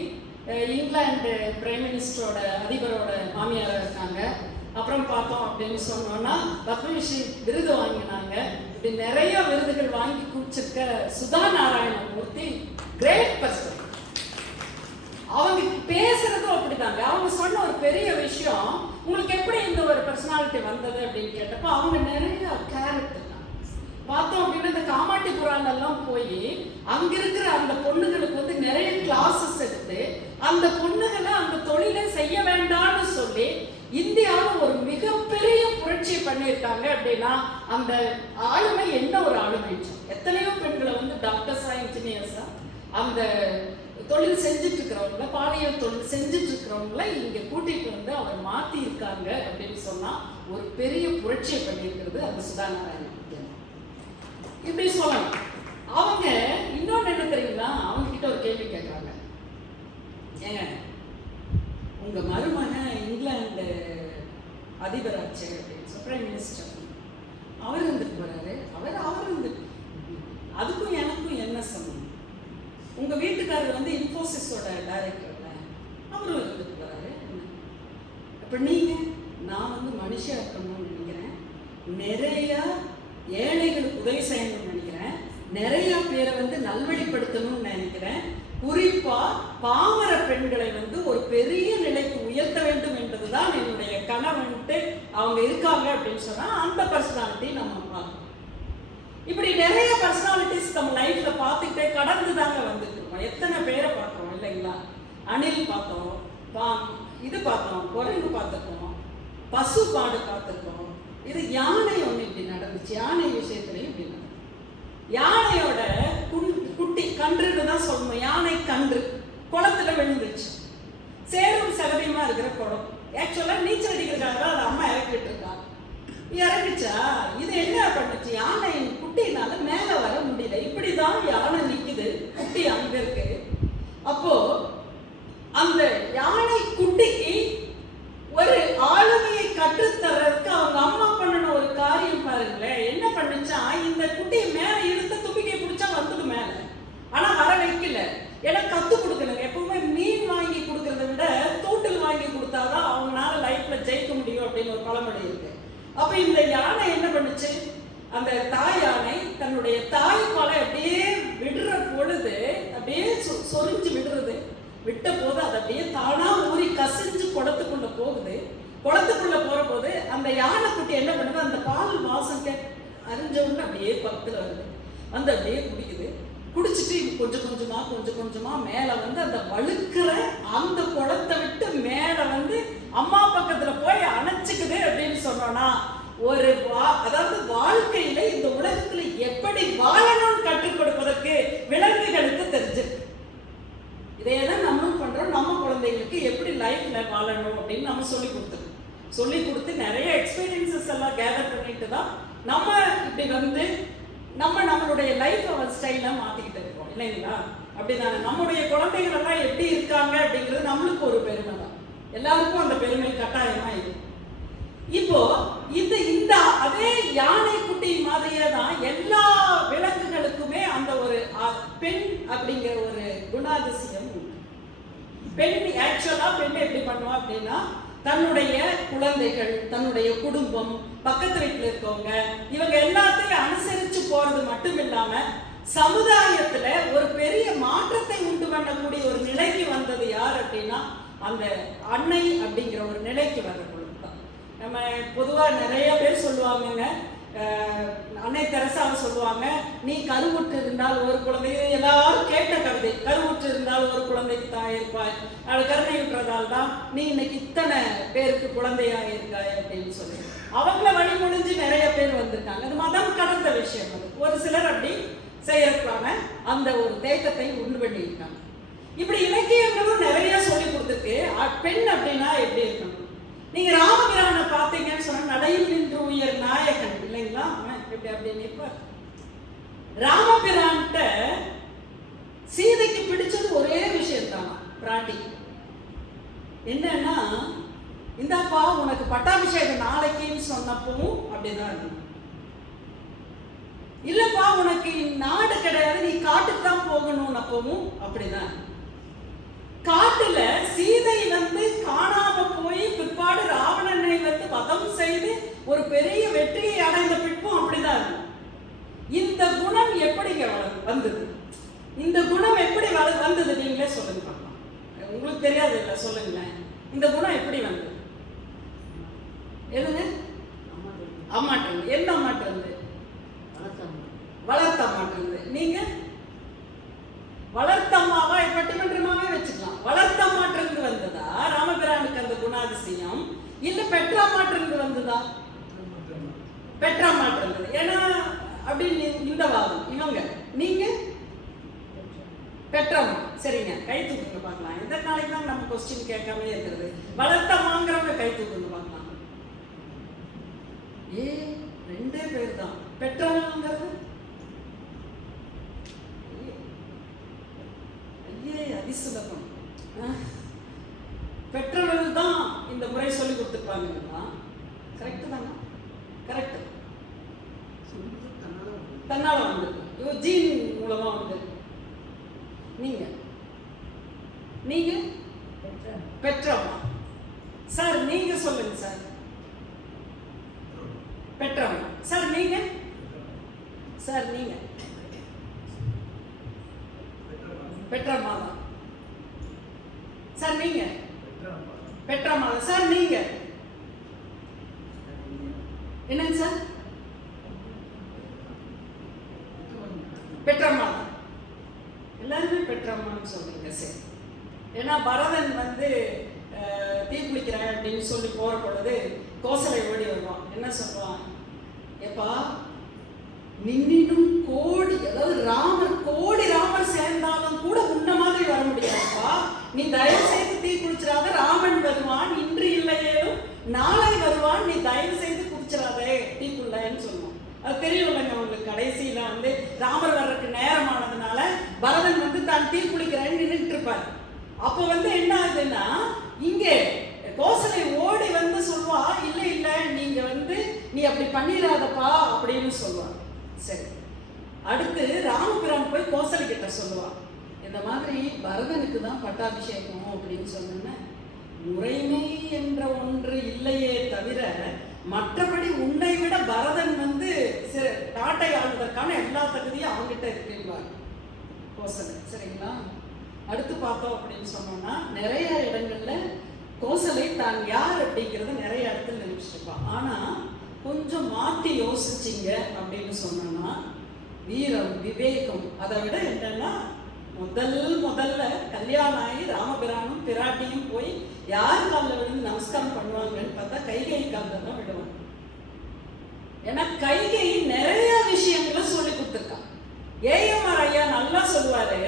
இங்கிலாந்து பிரைம் மினிஸ்டரோட அதிபரோட மாமியாராக இருக்காங்க. அப்புறம் பார்த்தோம் அப்படின்னு சொன்னோம்னா பத்மஸ்ரீ விருது வாங்கினாங்க. இப்படி நிறைய விருதுகள் வாங்கி குடிச்சிருக்க சுதா நாராயணமூர்த்தி கிரேட் பர்சன். அவங்க பேசுறதும் அப்படிதாங்க. அவங்க சொன்ன ஒரு பெரிய விஷயம், உங்களுக்கு எப்படி இந்த ஒரு பர்சனாலிட்டி வந்தது அப்படின்னு கேட்டப்போ அவங்க நிறைய கேரக்டர் தான் பார்த்தோம் அப்படின்னா, இந்த காமாட்டிபுர சூடான் எல்லாம் போய் அங்க இருக்கிற அந்த பொண்ணுகளுக்கு வந்து நிறைய கிளாஸஸ் எடுத்து அந்த பொண்ணுகளை அந்த தொழிலை செய்ய வேண்டாம்னு சொல்லி இந்தியாவில் ஒரு மிகப்பெரிய புரட்சி பண்ணியிருக்காங்க. அப்படின்னா அந்த ஆளுமை என்ன ஒரு ஆளுமை, எத்தனையோ பெண்களை வந்து டாக்டர்ஸா இன்ஜினியர்ஸா அந்த தொழில் செஞ்சுட்டு இருக்கிறவங்கள, பாலியல் தொழில் செஞ்சுட்டு இருக்கிறவங்கள இங்க கூட்டிட்டு வந்து அவர் மாத்தி இருக்காங்க அப்படின்னு சொன்னா ஒரு பெரிய புரட்சியை பண்ணியிருக்கிறது அந்த சுதா நாராயணன். இப்படி சொல்லலாம். அவங்க இன்னொன்னு என்ன தெரியுங்களா, அவங்க கிட்ட ஒரு கேள்வி கேட்கறாங்க, ஏங்க உங்க மருமகன் இங்கிலாந்து அதிபராச்சு அப்படின்னு பிரைம் மினிஸ்டர் அவர் வந்துட்டு போறாரு, அவர் வந்து அதுக்கும் எனக்கும் என்ன சம்பந்தம்? உங்க வீட்டுக்காரர் வந்து இன்ஃபோசிஸோட டைரக்டர்ல அவரும் இருந்துட்டு போறாரு. அப்ப நீங்க, நான் வந்து மனுஷியா இருக்கணும்னு நினைக்கிறேன், நிறைய ஏழைகளுக்கு உதவி செய்யணும்னு நினைக்கிறேன், நிறைய பேரை வந்து நல்வழிப்படுத்தணும்னு நினைக்கிறேன், குறிப்பா பாமர பெண்களை வந்து ஒரு பெரிய நிலைக்கு உயர்த்த வேண்டும் என்பதுதான் என்னுடைய கனவுன்ட்டு அவங்க இருக்காங்க அப்படின்னு சொன்னா அந்த பர்சனாலிட்டி நம்ம பார்க்கணும். இப்படி நிறைய பர்சனாலிட்டிஸ் நம்ம லைஃப்ல பார்த்துக்கிட்டே கடந்து தாங்க வந்துட்டு இருக்கோம். எத்தனை பேரை பார்க்குறோம் இல்லைங்களா? அணில் பார்த்தோம், இது பார்த்தோம், குரங்கு பார்த்துருக்கோம், பசு பாடு பார்த்துருக்கோம். இது யானை ஒன்று இப்படி நடந்துச்சு, யானை விஷயத்துலையும் இப்படி நடந்துச்சு. யானையோட குட்டி கன்றுன்னு தான் சொல்லணும், யானை கன்று குளத்துல விழுந்துச்சு, சேரும் சகதியமா இருக்கிற குளம். ஆக்சுவலா நீச்சல் அடிக்கிறதுக்காக தான் அது அம்மா இறக்கிட்டு இருக்காங்க. இறக்குச்சா இது என்ன பண்ணுச்சு, யானை குட்டினால மேல வர முடியல, இப்படிதான் யானை நிக்குது, குட்டி அங்க இருக்கு. அப்போ அந்த யானை குட்டிக்கு ஒரு ஆளுமையை கற்றுத்தர்றதுக்கு அவங்க அம்மா பண்ணின ஒரு காரியம் பாருங்களேன். என்ன பண்ணுச்சா, இந்த குட்டியை மேல இழுத்து தும்பிக்கை பிடிச்சா வந்துடும் மேல, ஆனா வர வைக்கல. ஏன்னா கத்து கொடுக்கணுங்க. எப்பவுமே மீன் வாங்கி கொடுக்கறத விட தூண்டில் வாங்கி கொடுத்தாதான் அவங்களால லைஃப்ல ஜெயிக்க முடியும் அப்படின்னு ஒரு பழமொழி இருக்கு. அப்ப இந்த யானை என்ன பண்ணுச்சு, அந்த தாய் யானை தன்னுடைய தாய்ப்பாலை அப்படியே விடுற பொழுது அப்படியே சொரிஞ்சு விடுறது, விட்ட போது அது அப்படியே தானா ஊறி கசிஞ்சு குளத்துக்குள்ள போகுது. குளத்துக்குள்ள போற போது அந்த யானை குட்டி என்ன பண்ணுது, அந்த பால் வாசம் அறிஞ்ச உடனே அப்படியே பக்கத்துல வருது, வந்து அப்படியே குடிக்குது. குடிச்சிட்டு கொஞ்சம் கொஞ்சமா மேல வந்து அந்த வழுக்கிற அந்த குளத்தை விட்டு மேல வந்து அம்மா பக்கத்துல போய் அணைச்சுக்குது அப்படின்னு சொன்னோம்னா ஒரு அதாவது வாழ்க்கையில இந்த உலகத்துல எப்படி வாழணும்னு கற்றுக் கொடுப்பதற்கு விலங்குகளுக்கு தெரிஞ்சிருக்கு. இதையெல்லாம் நம்மளும் பண்றோம். நம்ம குழந்தைகளுக்கு எப்படி லைஃப்ல வாழணும் அப்படின்னு நம்ம சொல்லி கொடுத்து நிறைய எக்ஸ்பீரியன்சஸ் எல்லாம் கேதர் பண்ணிட்டு தான் நம்ம இப்படி வந்து நம்மளுடைய லைஃப் ஸ்டைல மாத்திக்கிட்டு இருக்கோம் இல்லைங்களா? அப்படிதானே நம்முடைய குழந்தைகள் எல்லாம் எப்படி இருக்காங்க அப்படிங்கிறது நம்மளுக்கு ஒரு பெருமை தான். எல்லாருக்கும் அந்த பெருமை கட்டாயமா இருக்கு. இப்போ இந்த அதே யானை குட்டி மாதிரியே தான் எல்லா விலங்குகளுக்குமே அந்த ஒரு பெண் அப்படிங்கிற ஒரு குணாதிசயம் உண்டு. பெண் ஆக்சுவலா பெண் எப்படி பண்ணுவா அப்படின்னா, தன்னுடைய குழந்தைகள், தன்னுடைய குடும்பம், பக்கத்து வீட்டில் இருக்கவங்க, இவங்க எல்லாத்தையும் அனுசரிச்சு போறது மட்டும் இல்லாம சமுதாயத்துல ஒரு பெரிய மாற்றத்தை உண்டு பண்ணக்கூடிய ஒரு நிலைக்கு வந்தது யார் அப்படின்னா அந்த அன்னை அப்படிங்கிற ஒரு நிலைக்கு வந்த பொழுது தான். நம்ம பொதுவா நிறைய பேர் சொல்லுவாங்கங்க, அன்னை தெரசாவை சொல்லுவாங்க, நீ கருவுற்று இருந்தால் ஒரு குழந்தை, எல்லாரும் கேட்ட கருதை, கருவுற்று இருந்தால் ஒரு குழந்தைக்கு தாய் இருப்பாய், அது கருணையுற்றதால் தான் நீ இன்னைக்கு இத்தனை பேருக்கு குழந்தையாக இருக்காய் அப்படின்னு சொல்லி அவங்கள வழிமொழிஞ்சு நிறைய பேர் வந்திருக்காங்க. அது மதம் கடந்த விஷயம். அது ஒரு சிலர் அப்படி செய்யறதுக்கான அந்த ஒரு தேக்கத்தை உண்டு பண்ணியிருக்காங்க. இப்படி இலக்கியங்களும் நிறைய சொல்லி கொடுத்துருக்கு பெண் அப்படின்னா எப்படி இருக்கணும். நீங்க ராமபிரானை பார்த்தீங்கன்னு சொன்னா நடையில் நின்று உயர் நாயகன் இல்லைங்களா, எப்படி அப்படி நிற்பார். ராமபிரான்ட்ட சீதைக்கு பிடிச்சது ஒரே விஷயம் தான், பிராட்டி. என்னன்னா, இந்தாப்பா உனக்கு பட்டாபிஷேகம் நாளைக்குன்னு சொன்னப்பவும் அப்படிதான் இருக்கு. இல்லப்பா உனக்கு நாடு கிடையாது, நீ காட்டுக்கு தான் போகணும் அப்பவும் அப்படிதான். காட்டுல சீதை வந்து காணாம போய் பிற்பாடு ராவணனை வந்து வதம் செய்து ஒரு பெரிய வெற்றியை அடைந்த பிற்பும் அப்படிதான் இருக்கும். இந்த குணம் எப்படிங்க வந்தது? இந்த குணம் எப்படி வந்தது நீங்களே சொல்லுங்க பார்க்கலாம். உங்களுக்கு தெரியாது இல்ல, சொல்லுங்களேன். இந்த குணம் எப்படி வந்தது? எதுங்க? அம்மாட்ட. என்ன அம்மாட்ட இருந்து? வளர்த்த அம்மாட்ட இருந்து. பெற்றா மாட்டுறது. ஏன்னா அப்படின்னு இந்த வாதம் இவங்க. நீங்க பெற்றம்மா. சரிங்க, கை தூக்குங்க பார்க்கலாம். எந்த நாளைக்கு தான் நம்ம கொஸ்டின் கேட்காம இருக்கிறது. வளர்த்தம்மாங்கிறவங்க கை தூக்குங்க பார்க்கலாம். ரெண்டே பேர் தான். பெற்றவங்கிறது அதிசுலபம். பெற்றவர்கள் தான் இந்த முறை சொல்லி கொடுத்துருப்பாங்கன்னா கரெக்டு தானே? கரெக்டு. தன்னால வந்து ஜீன் மூலமா வந்து நீங்க நீங்க பெற்றவங்க. சார் நீங்க சொல்லுங்க சார். பெற்றவங்க. சார் நீங்க சார் நீங்க பெற்றம்மா தான். சார் நீங்க பெற்றம்மா தான். சார் நீங்க என்னங்க சார்? பெற்றம்மா தான். எல்லாருமே பெற்றம்மான்னு சொல்றீங்க. சரி. ஏன்னா பரதன் வந்து தீக்குளிக்கிறேன் அப்படின்னு சொல்லி போற பொழுது கோசலை ஓடி வருவான். என்ன சொல்லுவான்? எப்பா நின்னும் கோடி, அதாவது கோடி ராமர் சேர்ந்தாலும் கூட உன்ன மாதிரி வர முடியாதுப்பா. நீ தயவு செய்து தீ குளிச்சிடாத. ராமன் வருவான், இன்று இல்லையேனும் நாளை வருவான், நீ தயவு செய்து குளிச்சிடாதே தீக்குள்ளன்னு சொல்லுவான். அது தெரியும் இல்லைங்க உங்களுக்கு. கடைசியில வந்து ராமர் வர்றதுக்கு நேரமானதுனால பரதன் வந்து தான் தீ குளிக்கிறேன்னு நின்றுட்டு இருப்பார். அப்போ வந்து என்ன ஆகுதுன்னா, இங்கே கோசலை ஓடி வந்து சொல்லுவா, இல்ல இல்ல நீங்க வந்து நீ அப்படி பண்ணிடாதப்பா அப்படின்னு சொல்லுவா. சரி. அடுத்து ராமபிரான் போய் கோசலை கிட்ட சொல்லுவா, இந்த மாதிரி பரதனுக்கு தான் பட்டாபிஷேகம் அப்படின்னு சொன்ன, முறைமை என்ற ஒன்று இல்லையே தவிர மற்றபடி உன்னை விட பரதன் வந்து நாட்டை ஆளுவதற்கான எல்லா தகுதியும் அவங்ககிட்ட இருக்குவார் கோசலை. சரிங்களா? அடுத்து பார்த்தோம் அப்படின்னு சொன்னோம்னா, நிறைய இடங்கள்ல கோசலை தான் யார் அப்படிங்கிறத நிறைய இடத்துல நினைச்சிருப்பான். ஆனா கொஞ்சம் மாற்றி யோசிச்சிங்க அப்படின்னு சொன்னோம்னா, வீரம் விவேகம் அதை விட என்னன்னா, முதல்ல கல்யாணம் ஆகி ராமபிரானும் பிராட்டியும் போய் யார் காலில் விழுந்து நமஸ்காரம் பண்ணுவாங்கன்னு பார்த்தா கைகை காலில் தான் விடுவாங்க. ஏன்னா கைகை நிறைய விஷயங்களை சொல்லி கொடுத்துருக்கான். ஏஎம்ஆர் ஐயா நல்லா சொல்லுவாரு.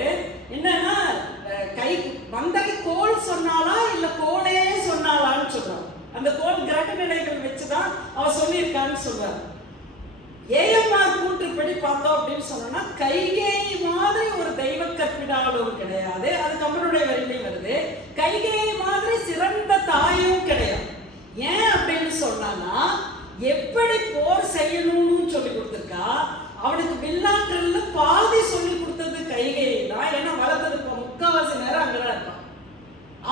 என்னன்னா, கை வந்தகை கோல் சொன்னாலா இல்ல கோலே சொன்னாலான்னு சொல்றாரு. அந்த கோல் கிரக நிலைகள் வச்சுதான் அவ சொல்லியிருக்கான்னு சொல்றாரு. ஏஎம்ஆர் கூற்றுப்படி பார்த்தோம் அப்படின்னு சொன்னோம்னா, கைகை மாதிரி ஒரு தெய்வ கற்பிடாலும் கிடையாது. அது கம்பனுடைய வரியிலையும் வருது. கைகை மாதிரி சிறந்த தாயும் கிடையாது. ஏன் அப்படின்னு சொன்னா, எப்படி போர் செய்யணும்னு சொல்லி கொடுத்துருக்கா. அவனுக்கு வில்லாற்றல்ல பாதி சொல்லி கொடுத்தது கைகை தான். ஏன்னா வளர்த்தது முக்காவாசி நேரம் அங்கதான் இருப்பான்.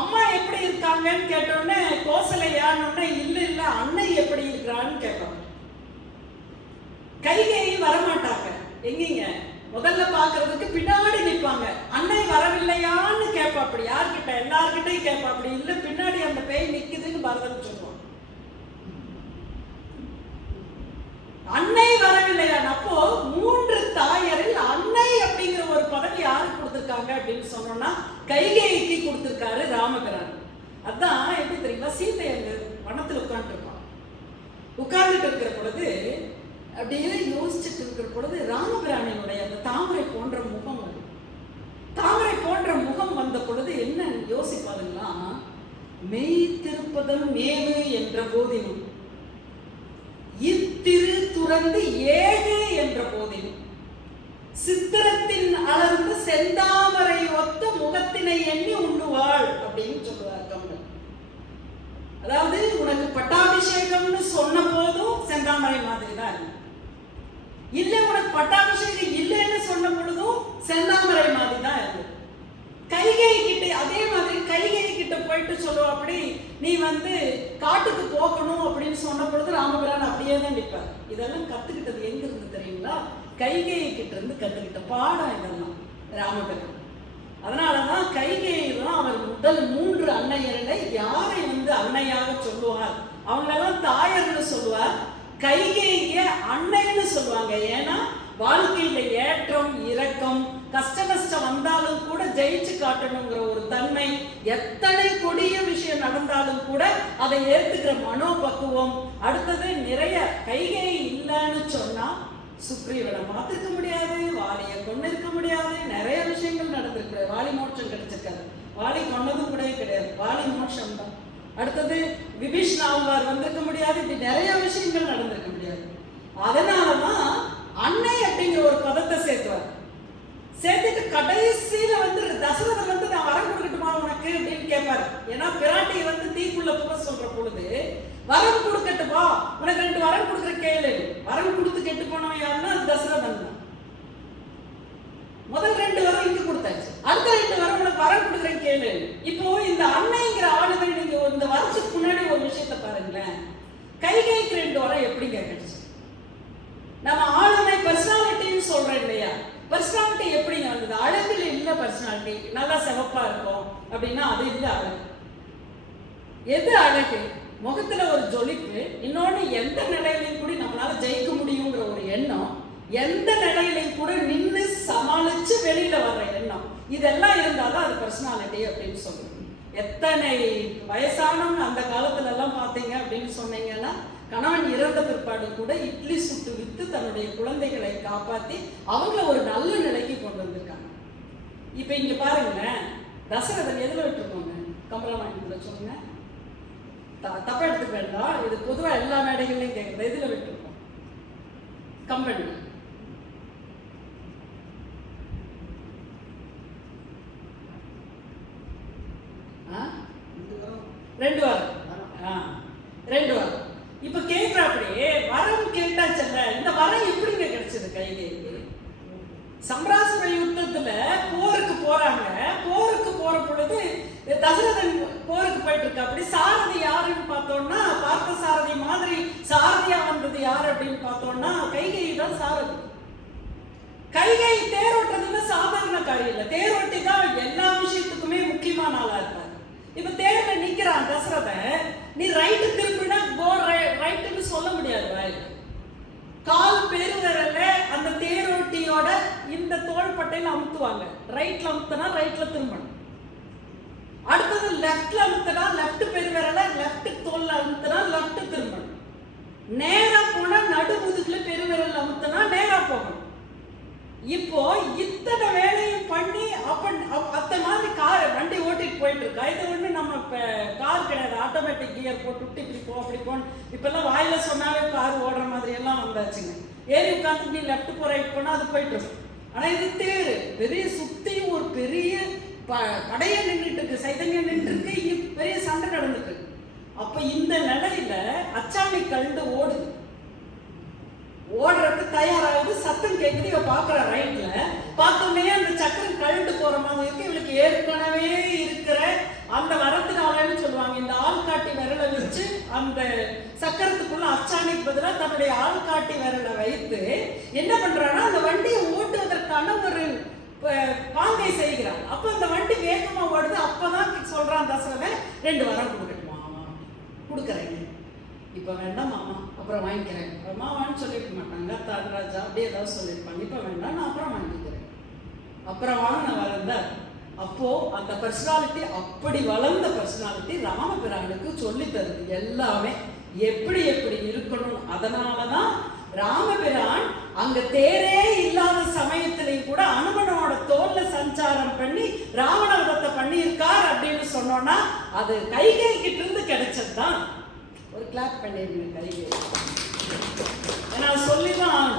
அம்மா எப்படி இருக்காங்கன்னு கேட்டோடனே கோசலையான்னு இல்ல அன்னை எப்படி இருக்கிறான்னு கேட்பாங்க. கைகை வரமாட்டாங்க. எங்கீங்க முதல்ல பாக்குறதுக்கு பின்னாடி நிற்பாங்க. அன்னை வரவில்லையான்னு கேட்பா. அப்படி யார்கிட்ட? எல்லார்கிட்டையும் கேட்பா. அப்படி இல்ல பின்னாடி அந்த பேய் நிக்குதுன்னு பரதன் சொல்லுவான். அன்னை வரவில்லையா? அப்போ 3 தாயரில் அன்னை அப்படிங்கிற ஒரு பதவி யாருக்கு கொடுத்திருக்காங்க அப்படின்னு சொன்னோம்னா, கைகேயிக்கு கொடுத்திருக்காரு ராமபிரான். அதான் எப்படி தெரியுங்களா? சீத்தை அந்த வனத்துல உட்காந்துருப்பான். உட்கார்ந்துட்டு இருக்கிற பொழுது அப்படியே யோசிச்சுட்டு இருக்கிற பொழுது ராமபிரானினுடைய அந்த தாமரை போன்ற முகம் வரும். தாமரை போன்ற முகம் வந்த பொழுது என்ன யோசிப்பாருங்களா? மெய் திருப்பதம் மேவு என்ற போதினும் இத்திரு துறந்து ஏழு என்ற போதிலும் சித்திரத்தின் அலர்ந்து செந்தாமரை ஒத்த முகத்தினை எண்ணி உண்ணுவாள் அப்படின்னு சொல்லுவார் கம்பன். அதாவது உனக்கு பட்டாபிஷேகம்னு சொன்ன போதும் செந்தாமரை மாதிரி தான் இல்ல, உனக்கு பட்டாபிஷேகம் இல்லைன்னு சொன்ன பொழுதும் செந்தாமரை மாதிரி தான் இருக்கு. கைகை கிட்ட அதே மாதிரி கைகை கிட்ட போயிட்டு சொல்லுவா, அப்படி நீ வந்து காட்டுக்கு போகணும் அப்படின்னு சொன்ன பொழுது ராமபிரான் அப்படியே தான் நிற்பார். இதெல்லாம் கத்துக்கிட்டது எங்க இருந்து தெரியுங்களா? கைகை கிட்ட இருந்து கத்துக்கிட்ட பாடம் இதெல்லாம் ராமபிரான். அதனாலதான் கைகை தான் அவர் முதல் 3 அன்னையர்களை யாரை வந்து அன்னையாக சொல்லுவார், அவங்களெல்லாம் தாயர்னு சொல்லுவார். கைகேய அன்னைன்னு சொல்லுவாங்க. ஏன்னா வாழ்க்கையில ஏற்றம் இறக்கம் கஷ்ட நஷ்டம் வந்தாலும் கூட ஜெயிச்சு காட்டணுங்கிற ஒரு தன்மை, எத்தனை கொடிய விஷயம் நடந்தாலும் கூட அதை ஏத்துக்கிற மனோபக்குவம். அடுத்தது நிறைய கைகை இல்லைன்னு சொன்னா சுக்ரீவனை மாத்திருக்க முடியாது, வாலியை கொண்டு இருக்க முடியாது, நிறைய விஷயங்கள் நடந்திருக்கு. வாலி மோட்சம் கிடைச்சிருக்காது, வாலி கொண்டதும் கூட கிடையாது, வாலி மோட்சம் தான். அடுத்தது விபீஷ்ணாவார் வந்திருக்க முடியாது, இப்படி நிறைய விஷயங்கள் நடந்திருக்க முடியாது. அதனாலதான் அன்னை அப்படிங்கிற ஒரு பதத்தை சேர்த்துவார். சேர்த்துட்டு கடைசியில வந்து தசரதன் வந்து நான் வரம் கொடுக்கட்டுமா உனக்கு அப்படின்னு கேட்பாரு. ஏன்னா பிராட்டியை வந்து தீக்குள்ள புக சொல்ற பொழுது வரம் கொடுக்கட்டுமா, உனக்கு 2 வரம் கொடுக்குற கேளு. வரம் கொடுத்து கெட்டு போனவன் யாருன்னா தசரதன் தான். முதல் 2 வரம் இங்க கொடுத்தாச்சு, அடுத்த 2 வரம் உனக்கு வரம் கொடுக்குறேன் கேளு. இப்போ இந்த அன்னைங்கிற ஆளுமை, நீங்க இந்த வருஷத்துக்கு முன்னாடி ஒரு விஷயத்த பாருங்களேன். கைகைக்கு 2 வரம் எப்படிங்க கிடைச்சு? நம்ம ஆளுமை பர்சனாலிட்டின்னு சொல்றேன் இல்லையா, பர்சனாலிட்டி எப்படிங்க வந்தது? அழகுல இல்ல பர்சனாலிட்டி, நல்லா சிவப்பா இருக்கும் அப்படின்னா அது இல்ல அழகு. எது அழகு? முகத்துல ஒரு ஜொலிப்பு, இன்னொன்னு எந்த நிலையிலையும் கூட நம்மளால ஜெயிக்க முடியுங்கிற ஒரு எண்ணம், எந்த நிலையிலையும் கூட நின்று சமாளிச்சு வெளியில வர்ற எண்ணம், இதெல்லாம் இருந்தாதான் அது பர்சனாலிட்டி அப்படின்னு சொல்றோம். எத்தனை வயசானவங்க அந்த காலத்துல எல்லாம் பாத்தீங்க அப்படின்னு சொன்னீங்கன்னா, கணவன் இறந்த பிற்பாடு கூட இட்லி சுட்டு வித்து தன்னுடைய குழந்தைகளை காப்பாத்தி அவங்கள ஒரு நல்ல நிலைக்கு கொண்டு வந்திருக்காங்க. இப்ப இங்க பாருங்களேன், தசரதன் எதுல விட்டுருக்கோங்க? கம்பளவாணிக்குள்ள சொல்லுங்க, தப்பா எடுத்துக்க வேண்டாம், இது பொதுவா எல்லா மேடைகள்லையும் கேட்கறது. எதுல விட்டுருக்கோம்? கம்பெனி. ரெண்டு வாரம். இப்ப கேட்கிறாப்படியே வரம் கேட்டாச்சல்ல, இந்த வரம் எப்படிங்க கிடைச்சது கைகேயிக்கு? சம்ராசுர யுத்தத்துல போருக்கு போறாங்க. போருக்கு போற பொழுது தசரதன் போருக்கு போயிட்டு இருக்கா. அப்படி சாரதி யாருன்னு பார்த்தோம்னா, பார்த்த சாரதி மாதிரி சாரதியா வந்தது யாரு அப்படின்னு பார்த்தோம்னா கைகேயி தான் சாரதி. கைகேயி தேரோட்டதுன்னு சாதாரண காரியம் இல்லை, தேரோட்டி தான் எல்லா விஷயத்துக்குமே முக்கியமான ஆளா இருப்பாரு. இப்ப தேர்ல நிக்கிறான் தசரதன், நீ ரைட்டு திரும்பினா கோ ரைட்டுன்னு சொல்ல முடியாது. வாயில கால் பெருவிரல்ல அந்த தேரோட்டியோட இந்த தோள்பட்டையில அமுத்துவாங்க. ரைட்ல அமுத்தினா ரைட்ல திரும்பணும். அடுத்தது லெஃப்ட்ல அமுத்தினா லெஃப்ட் பெருவிரல லெஃப்ட் தோல்ல அமுத்தினா லெஃப்ட் திரும்பணும். நேரா போனா நடுமுதுகுல பெருவிரல் அமுத்தினா நேரா போகணும். இப்போ இத்தனை வேலையும் பண்ணி அத்த மாதிரி கார் வண்டி ஓட்டிட்டு போயிட்டு இருக்கா. இது ஒண்ணு நம்ம கார் கிடையாது, ஆட்டோமேட்டிக் கியர் போட்டு இப்படி போ அப்படி போன்னு இப்பெல்லாம் வாயில சொன்னாவே கார் ஓடுற மாதிரி எல்லாம் வந்தாச்சுங்க. ஏறி உட்காந்து நீ லெஃப்ட் போ ரைட் போனா அது போயிட்டு இருக்கும். ஆனா இது தேர் பெரிய சுத்தியும் ஒரு பெரிய கடையை நின்றுட்டு இருக்கு, சைதன்யா நின்று இருக்கு, பெரிய சண்டை நடந்துட்டு இருக்கு. அப்ப இந்த நிலையில அச்சாணி கழுந்து ஓடுது, ஓடுறதுக்கு தயாராகுது, சத்தம் கேட்குது. இவ பாக்குற ரைட்ல பார்த்தோன்னே அந்த சக்கரம் கழுண்டு போற மாதிரி இருக்கு. இவளுக்கு ஏற்கனவே இருக்கிற அந்த வரத்தினாலன்னு சொல்லுவாங்க, இந்த ஆள்காட்டி விரலை வச்சு அந்த சக்கரத்துக்குள்ள அச்சாணிக்கு பதிலாக தன்னுடைய ஆள்காட்டி விரலை வைத்து என்ன பண்றான்னா அந்த வண்டியை ஓட்டுவதற்கான ஒரு பாங்கை செய்கிறான். அப்ப அந்த வண்டி வேகமா ஓடுது. அப்பதான் சொல்றான் தசரதன், 2 வரம் கொடுக்கட்டுமா? கொடுக்குறேன், இப்ப வேண்டாம் மாமா, அப்புறம் வாங்கிக்கிறேன். மாமான்னு சொல்லிருக்க மாட்டாங்க, தான்ராஜா அப்படியே ஏதாவது சொல்லியிருப்பாங்க. இப்ப வேண்டாம், நான் அப்புறம் வாங்கிக்கிறேன். அப்புறம் வாங்கின வளர்ந்த அப்போ அந்த பர்சனாலிட்டி, அப்படி வளர்ந்த பர்சனாலிட்டி ராமபிரானுக்கு சொல்லி தருது எல்லாமே எப்படி எப்படி இருக்கணும். அதனாலதான் ராமபிரான் அங்க தேரே இல்லாத சமயத்திலையும் கூட அனுமனோட தோல்ல சஞ்சாரம் பண்ணி ராவணவதத்தை பண்ணியிருக்கார் அப்படின்னு சொன்னோம்னா அது கைகேயி கிட்ட இருந்து கிடைச்சதுதான். ஒரு கிளாப் பண்ணிருங்க கைகேயி, ஏன்னா சொல்லிதான்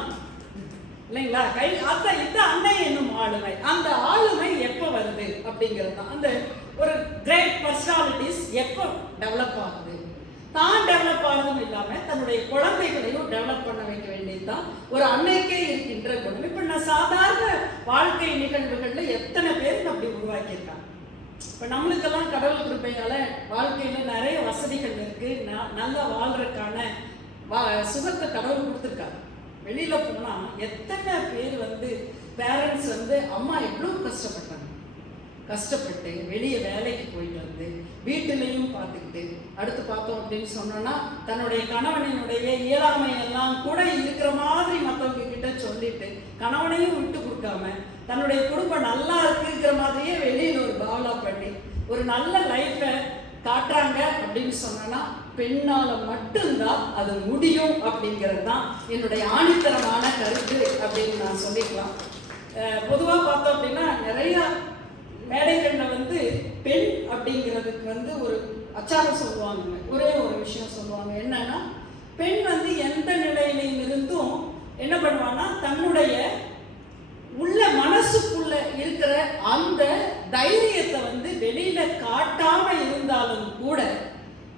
இல்லைங்களா? அதான் இது அன்னை என்னும் ஆளுமை. அந்த ஆளுமை எப்போ வருது அப்படிங்கிறது தான். அந்த ஒரு கிரேட் பர்சனாலிட்டிஸ் எப்போ டெவலப் ஆகுது, தான் டெவலப் ஆகுதும் இல்லாம தன்னுடைய குழந்தைகளையும் டெவலப் பண்ண வைக்க வேண்டியதுதான் ஒரு அன்னைக்கே இருக்கின்ற குணம். இப்ப நான் சாதாரண வாழ்க்கை நிகழ்வுகள்ல எத்தனை பேர் அப்படி உருவாக்கியிருக்காங்க. இப்ப நம்மளுக்கெல்லாம் கடவுள் கிருபையால வாழ்க்கையில நிறைய வசதிகள் இருக்கு, நல்லா வாழ்றதுக்கான சுகத்தை கடவுள் கொடுத்துருக்காங்க. வெளியில போனா எத்தனை பேர் பேரண்ட்ஸ் அம்மா எவ்வளவு கஷ்டப்பட்டு வெளியே வேலைக்கு போயிட்டு வந்து வீட்டிலையும் பார்த்துக்கிட்டு அடுத்து பார்த்தோம் அப்படின்னு சொன்னோம்னா தன்னுடைய கணவனினுடைய இயலாமை எல்லாம் கூட இருக்கிற மாதிரி மற்றவங்க கிட்ட சொல்லி சொல்லிட்டு கணவனையும் விட்டு கொடுக்காம தன்னுடைய குடும்பம் நல்லா இருக்குங்கிற மாதிரியே வெளியில் ஒரு பாவலா பண்ணி ஒரு நல்ல லைஃபை காட்டுறாங்க அப்படின்னு சொன்னா பெண்ணால மட்டும்தான் அது முடியும் அப்படிங்கிறது தான் என்னுடைய ஆணித்தரமான கருத்து அப்படின்னு நான் சொல்லிக்கலாம். பொதுவாக பார்த்தோம் அப்படின்னா நிறைய மேடைகளில் வந்து பெண் அப்படிங்கிறதுக்கு வந்து ஒரு அச்சாரம் சொல்லுவாங்க. ஒரே ஒரு விஷயம் சொல்லுவாங்க, என்னன்னா பெண் வந்து எந்த நிலையிலையும் இருந்தும் என்ன பண்ணுவான்னா தன்னுடைய உள்ள மனசுக்குள்ள இருக்கிற அந்த தைரியத்தை வந்து வெளியில காட்டாம இருந்தாலும் கூட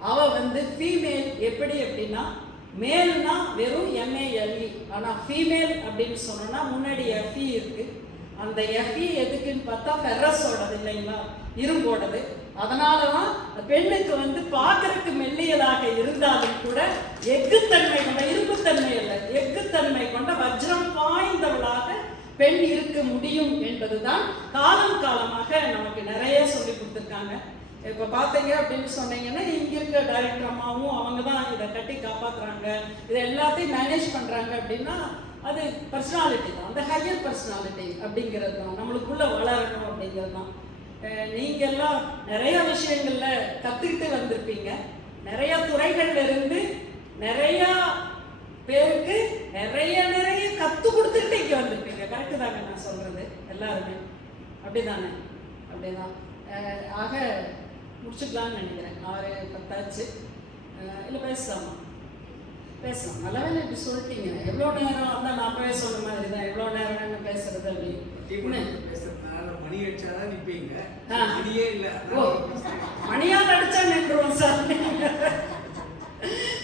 அவ வந்து ஃபீமேல் எப்படி அப்படின்னா மேல்னா வெறும் MALE, ஆனா ஃபீமேல் அப்படின்னு சொன்னோம்னா முன்னாடி FE இருக்கு. அந்த FE எதுக்குன்னு பார்த்தா ஃபெரஸோடது இல்லைங்களா, இரும்போடது. அதனாலதான் பெண்ணுக்கு வந்து பார்க்கறதுக்கு மெல்லியலாக இருந்தாலும் கூட எஃகுத்தன்மை கொண்ட, இரும்புத்தன்மை அல்ல, எஃகுத்தன்மை கொண்ட வஜ்ரம் பாய்ந்தவளாக பெண் இருக்க முடியும் என்பதுதான் காலம் காலமாக நமக்கு நிறைய சொல்லி கொடுத்துருக்காங்க. இப்போ பார்த்தீங்க அப்படின்னு சொன்னீங்கன்னா இங்கே இருக்க டைரக்டர் அம்மாவும் அவங்க தான் இதை கட்டி காப்பாற்றுறாங்க, இதை எல்லாத்தையும் மேனேஜ் பண்ணுறாங்க அப்படின்னா அது பர்சனாலிட்டி தான், அந்த ஹையர் பர்சனாலிட்டி அப்படிங்கிறது தான், நம்மளுக்குள்ள வளரணும் அப்படிங்கிறது தான். நீங்கள் எல்லாம் நிறைய விஷயங்களில் கற்றுக்கிட்டு வந்திருப்பீங்க, நிறைய துறைகள்ல இருந்து நிறையா பேருக்கு நிறைய கற்றுக் கொடுத்துக்கிட்டு இங்கே வந்திருப்பீங்க. கரெக்டு தாங்க நான் சொல்கிறது, எல்லாருமே அப்படி தானே? அப்படிதான். ஆக முடிச்சுக்கலான்னு நினைக்கிறேன். 6:10 ஆச்சு. இல்லை பேசலாமா? பேசலாம். நல்ல வேலை இப்படி சொல்லிட்டீங்க. எவ்வளோ நேரம் வந்தால் நான் பேச சொன்ன மாதிரி தான், எவ்வளோ நேரம் என்ன பேசுறது அப்படின்னு பேசுறதுனால மணி அடிச்சாதான் நிற்பீங்க. மணியே இல்லை. ஓ, மணியால் அடிச்சா நின்றுவோம் சார்.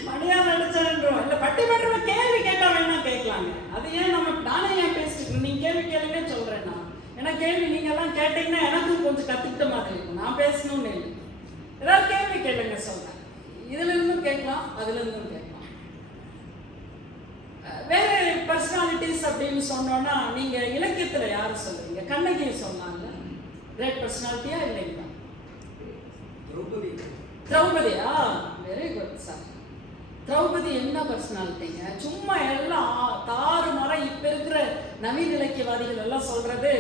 மணியால் அடிச்சா நின்றுவோம். இல்லை பட்டிமன்றம் கேள்வி கேட்டா வேணா கேட்கலாங்க. அது ஏன் நானே ஏன் பேசிட்டு நீங்கள் கேள்வி கேளுங்க சொல்கிறேன் நான். ஏன்னா கேள்வி நீங்கள்லாம் கேட்டீங்கன்னா எனக்கும் கொஞ்சம் கற்றுக்கிட்ட மாதிரி இருக்கும். நான் பேசணும்னு இல்லை, ஏதாவது கேள்வி கேளுங்க சொல்கிறேன். இதுலேருந்தும் கேட்கலாம், அதுலேருந்தும் கேட்கலாம். வேற பர்சனாலிட்டிஸ் அப்படின்னு சொன்னோன்னா நீங்கள் இலக்கியத்தில் யாரும் சொல்லுவீங்க? கண்ணகியை சொன்னாங்க, கிரேட் பர்சனாலிட்டியா இல்லைங்களா? திரௌபதியா? Very good sir. திரௌபதி என்ன பர்சனாலிட்டிங்க? சும்மா எல்லாம் தாறு மாற இப்ப இருக்கிற நவீன இலக்கியவாதிகள் எல்லாம் சொல்றது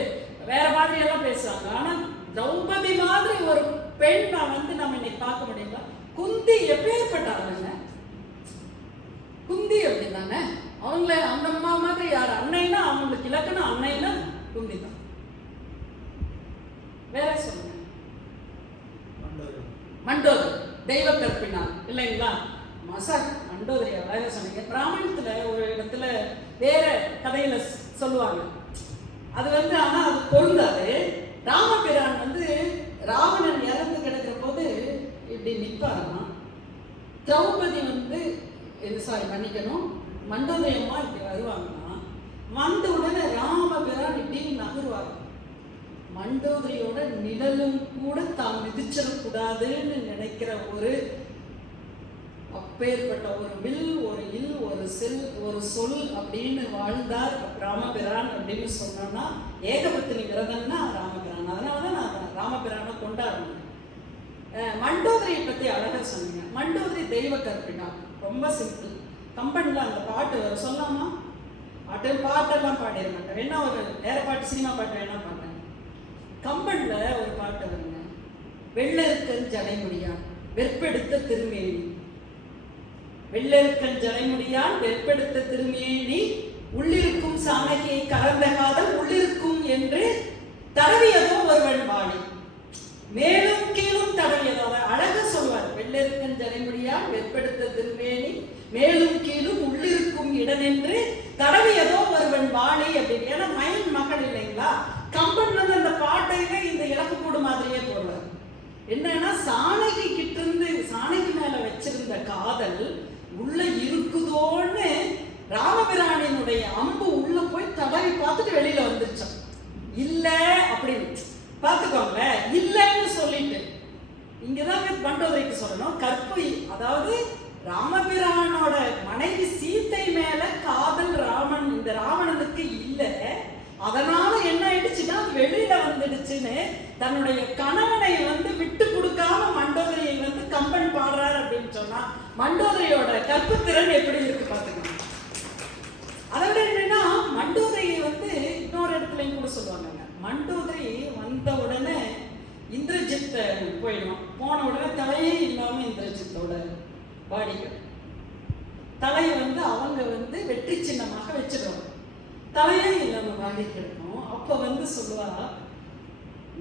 வேற மாதிரி எல்லாம் பேசுறாங்க. ஆனா திரௌபதி மாதிரி ஒரு பெண் வந்து நம்ம இன்னைக்கு பார்க்க முடியுங்களா? குந்தி எப்பேற்பட்டாங்க? குந்தி அப்படிதானே? அவங்கள அந்த அம்மா மாதிரி யார்? அன்னைனா அவங்களுக்கு இலக்கணம் அன்னைனா குந்தி தான். வேற சொல்லுங்க. மண்டோதரி தெய்வ கற்பினார் இல்லைங்களா? மசாக் மண்டோதரி அழகாக சொன்னீங்க. பிராமணத்துல ஒரு இடத்துல வேற கதையில சொல்லுவாங்க, அது வந்து ஆனா அது பொருந்தாது. ராமபிரான் வந்து ராவணன் இறந்து கிடக்கிற போது இப்படி நிற்பாராம். திரௌபதி வந்து மன்னிக்கணும், மண்டோதரி அம்மா இப்படி வருவாங்கன்னா வந்த உடனே ராமபிரான் இப்படி நகருவாங்க. மண்டோதரியோட நிழலும் கூட தான் மிதிச்சிடக்கூடாதுன்னு நினைக்கிற ஒரு அப்பேற்பட்ட ஒரு வில், ஒரு இல், ஒரு செல், ஒரு சொல் அப்படின்னு வாழ்ந்தார் ராமபிரான் அப்படின்னு சொன்னோம்னா ஏகபத்தினி விரதம்னா ராமபிரான். அதனாலதான் நான் ராமபிரானை கொண்டாடுறேன். மண்டோதரியை பத்தி அழகா சொன்னீங்க. மண்டோதரி தெய்வ கற்பினா, ரொம்ப சிம்பிள். கம்பன்ல அந்த பாட்டு வரும், சொல்லாமா? பாட்டெல்லாம் பாடிட மாட்டேன், வேணா ஒரு வேற பாட்டு, சினிமா பாட்டு வேணா பாட்டேன். கம்பன்ல ஒரு பாட்டு வருங்க, வெள்ளருக்கன் ஜடைமுடியான் வெற்பெடுத்த திருமேனி, வெள்ளருக்கன் ஜடைமுடியான் வெற்பெடுத்த திருமேனி, உள்ளிருக்கும் சாணகியை கறந்த காதல் உள்ளிருக்கும் என்று தடவியதோ ஒருவன் வாடி, மேலும் கீழும் தடவியதோ. அழகா சொல்வார், வெள்ளருக்கன் ஜடைமுடியான் வெற்பெடுத்த திருமேனி, மேலும் கீழும் உள்ளிருக்கும் இடனென்று தடவியதோ ஒருவன் வாடி அப்படின்னு. ஏன்னா மயன் மகள் இல்லைங்களா? கம்பன் வந்து அந்த பாட்டையில இந்த இலக்கு கூடு மாதிரியே போடுவார். என்னன்னா சாணகி கிட்ட இருந்து, சாணகி மேல வச்சிருந்த காதல் உள்ள இருக்குதோன்னு ராமபிரானினுடைய அம்பு உள்ள போய் தடவி பார்த்துட்டு வெளியில வந்துருச்சான். இல்ல அப்படின்னு பார்த்துக்கோங்களேன், இல்லைன்னு சொல்லிட்டு இங்கதான் மண்டோதரிக்கு சொல்லணும். கற்பு, அதாவது ராமபிரானோட மனைவி சீத்தை மேல காதல் ராமன், இந்த ராவணனுக்கு இல்லை, அதனால என்ன ஆயிடுச்சுன்னா வெளியில வந்துடுச்சுன்னு தன்னுடைய கணவனை வந்து விட்டு கொடுக்காம மண்டோதரியை வந்து கம்பன் பாடுறாரு அப்படின்னு சொன்னா மண்டோதரியோட கற்புத்திறன் எப்படி இருக்கு பாத்துக்கணும். அதோட என்னன்னா மண்டோதரி பாடிகள். தலையை வந்து அவங்க வந்து வெற்றி சின்னமாக வச்சிருவாங்க. தலையே இல்லாம பாடி கிடக்கும். அப்ப வந்து சொல்லுவா,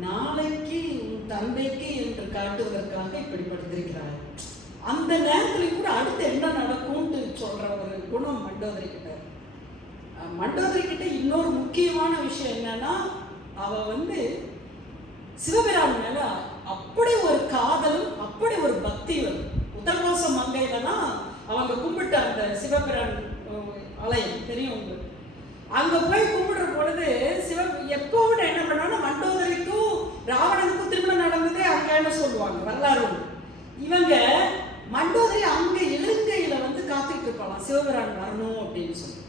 நாளைக்கு உன் தந்தைக்கு என்று காட்டுவதற்காக இப்படி படுத்திருக்கிறார். அந்த நேரத்துல கூட அடுத்து என்ன நடக்கும்னு சொல்ற ஒரு குணம் மண்டோதரி கிட்ட. மண்டோதரி கிட்ட இன்னொரு முக்கியமான விஷயம் என்னன்னா, அவ வந்து சிவபிரான் மேல அப்படி ஒரு காதலும் அப்படி ஒரு பக்தியும். உத்தரகோச மங்கையில தான் அவங்க கும்பிட்ட அந்த சிவபிரான் ஆலயம் தெரியும் உங்களுக்கு. அங்க போய் கும்பிடுற பொழுது எப்போது என்ன பண்ணாங்கன்னா, மண்டோதரிக்கும் ராவணனுக்கும் திருமணம் நடந்ததே அங்கன்னு சொல்லுவாங்க வரலாறு. இவங்க மண்டோதரி அங்க இலங்கையில வந்து காத்துட்டு இருப்பாளாம் சிவபிரான் வரணும் அப்படின்னு சொல்லி.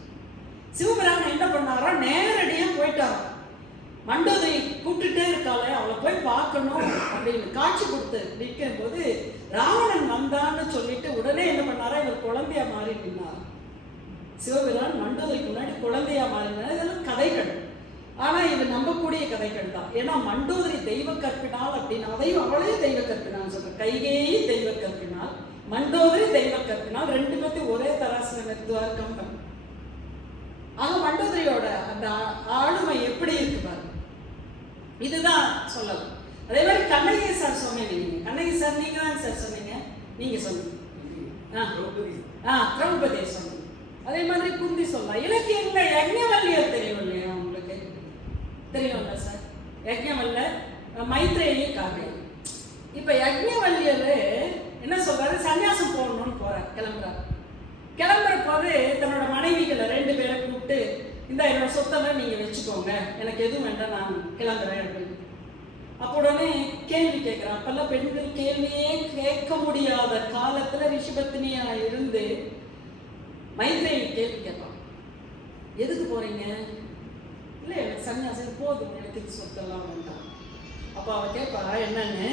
சிவபிரான் என்ன பண்ணாரா, நேரடியா போயிட்டாரா. மண்டோதரி கூப்பிட்டுட்டே இருக்காளே, அவளை போய் பார்க்கணும் அப்படின்னு காட்சி கொடுத்து நிற்கும் போது ராவணன் வந்தான்னு சொல்லிட்டு உடனே என்ன பண்ணாரா, இவர் குழந்தையா மாறி நின்னார். சிவபிரான் மண்டோதரிக்கு முன்னாடி குழந்தையா மாறினார். இதெல்லாம் கதைகள், ஆனா இது நம்பக்கூடிய கதைகள் தான். ஏன்னா மண்டோதரி தெய்வ கற்பினால் அப்படின்னு, அதையும் அவளே தெய்வ கற்பினான்னு சொல்ற. கைகேயி தெய்வ கற்பினால், மண்டோதரி தெய்வ கற்பினால், ரெண்டு பேர்த்தையும் ஒரே தராசுல நிறுத்துவார் கம்பன். ஆக மண்டோதரியோட அந்த ஆளுமை எப்படி இருக்கு பாருங்க, இதுதான் சொல்லலாம். அதே மாதிரி கண்ணகி சார் சொன்னீங்க, நீங்க கண்ணகி சார் நீங்க தான் சார் சொன்னீங்க, நீங்க சொன்னீங்க திரௌபதியை சொன்னீங்க. அதே மாதிரி குந்தி சொல்லலாம். இலக்கியங்கள யஜ்ஞவல்லியர் தெரியும் இல்லையா உங்களுக்கு? தெரியும்ல சார்? யஜ்ஞவல்லியர் மைத்ரேயி காவியம். இப்ப யஜ்ஞவல்லியர் என்ன சொல்றாரு, சன்னியாசம் போடணும்னு போறார், கிளம்புறாரு. கிளம்புற போது தன்னோட மனைவிகளை ரெண்டு பேரை கூப்பிட்டு, இந்த என்னோட சொத்தெல்லாம் நீங்க வச்சுக்கோங்க, எனக்கு எதுவும் வேண்டாம், நான் கிளம்புறேன் அப்படின்னு. அப்போ உடனே கேள்வி கேட்கிறான். அப்பெல்லாம் பெண்கள் கேள்வியே கேட்க முடியாத காலத்துல ரிஷிபத்தினியா இருந்து மைத்ரேயி கேள்வி கேட்பான், எதுக்கு போறீங்க? இல்லை எனக்கு சன்னியாசம் போதும், எனக்கு சொத்தெல்லாம் வேண்டாம். அப்போ அவ கேட்பா என்னன்னு,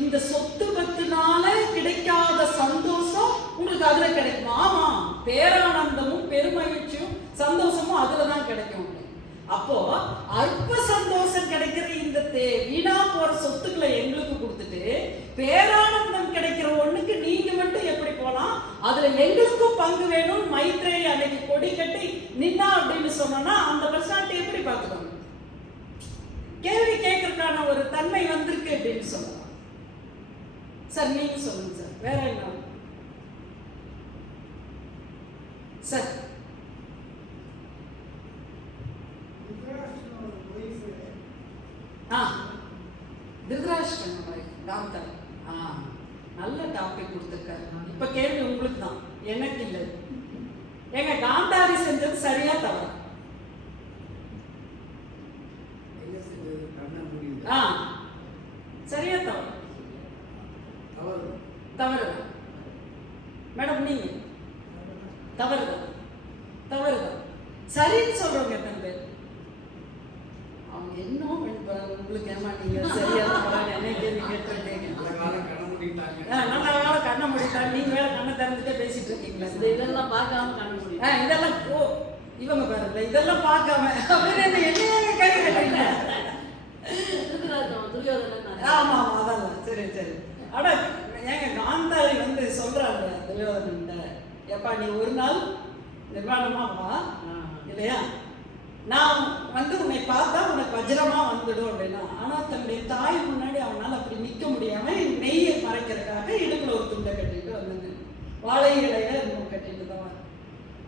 இந்த சொத்து பத்துனால கிடைக்காத சந்தோஷம் உங்களுக்கு அதுல கிடைக்கும். ஆமா, பேரானந்தமும் பெருமகிழ்ச்சியும் சந்தோஷமும் அதுலதான் கிடைக்கும். அப்போ அற்ப சந்தோஷம் கிடைக்கிற இந்த வீணா போற சொத்துக்களை எங்களுக்கு கொடுத்துட்டு பேரானந்தம் கிடைக்கிற ஒண்ணுக்கு நீங்க மட்டும் எப்படி போலாம், அதுல எங்களுக்கும் பங்கு வேணும். மைத்ரேயி அன்னைக்கு கொடி கட்டி நின்னா அப்படின்னு சொன்னா அந்த பர்சனாலிட்டி எப்படி பார்த்துக்கணும்? கேள்வி கேட்கறதுக்கான ஒரு தன்மை வந்திருக்கு அப்படின்னு சொல்லலாம். சார் நீங்க சொல்லுங்க சார், வேற என்ன சார்? திருதராஷ்டிரன் காந்தாரி. நல்ல டாபிக் கொடுத்துருக்காரு. இப்ப கேள்வி உங்களுக்கு தான், எனக்கு இல்லை. எங்க காந்தாரி செஞ்சது சரியா தவறா? சரியா தவறு? தவறுதான் மேடம். நீங்க தவறுதான், தவறுதான். சரின்னு சொல்றவங்க எத்தனை பேர்? அவங்க என்னமோ பண்ணுறாங்க உங்களுக்கு. ஏமா நீங்க சரியா என்ன கேள்வி கேட்டுருக்கீங்க? நல்ல வேலை கண்ணை முடிட்டாங்க, நீங்க வேற கண்ணை திறந்துட்டே பேசிட்டு இருக்கீங்களா? இதெல்லாம் பார்க்காம கண்ணை முடி. இதெல்லாம் இவங்க பாருங்க, இதெல்லாம் பார்க்காம அப்படின்னு என்ன கை கட்டுறீங்க? ஆமா ஆமா, அதெல்லாம் சரி சரி. ஆனா ஏங்க காந்தாரி வந்து சொல்றாங்க துரியோதனன், எப்பா நீ ஒரு நாள் நிர்வாணமா வா, இல்லையா நான் வந்து உன்னை பார்த்தா உனக்கு வஜ்ரமா வந்துடும் அப்படின்னா. ஆனா தன்னுடைய தாய் முன்னாடி அவனால் அப்படி நிற்க முடியாம நெய்யை மறைக்கிறதுக்காக இடுப்புல ஒரு துண்டை கட்டிட்டு வந்தது, வாழை இலையில கட்டிட்டு தான்.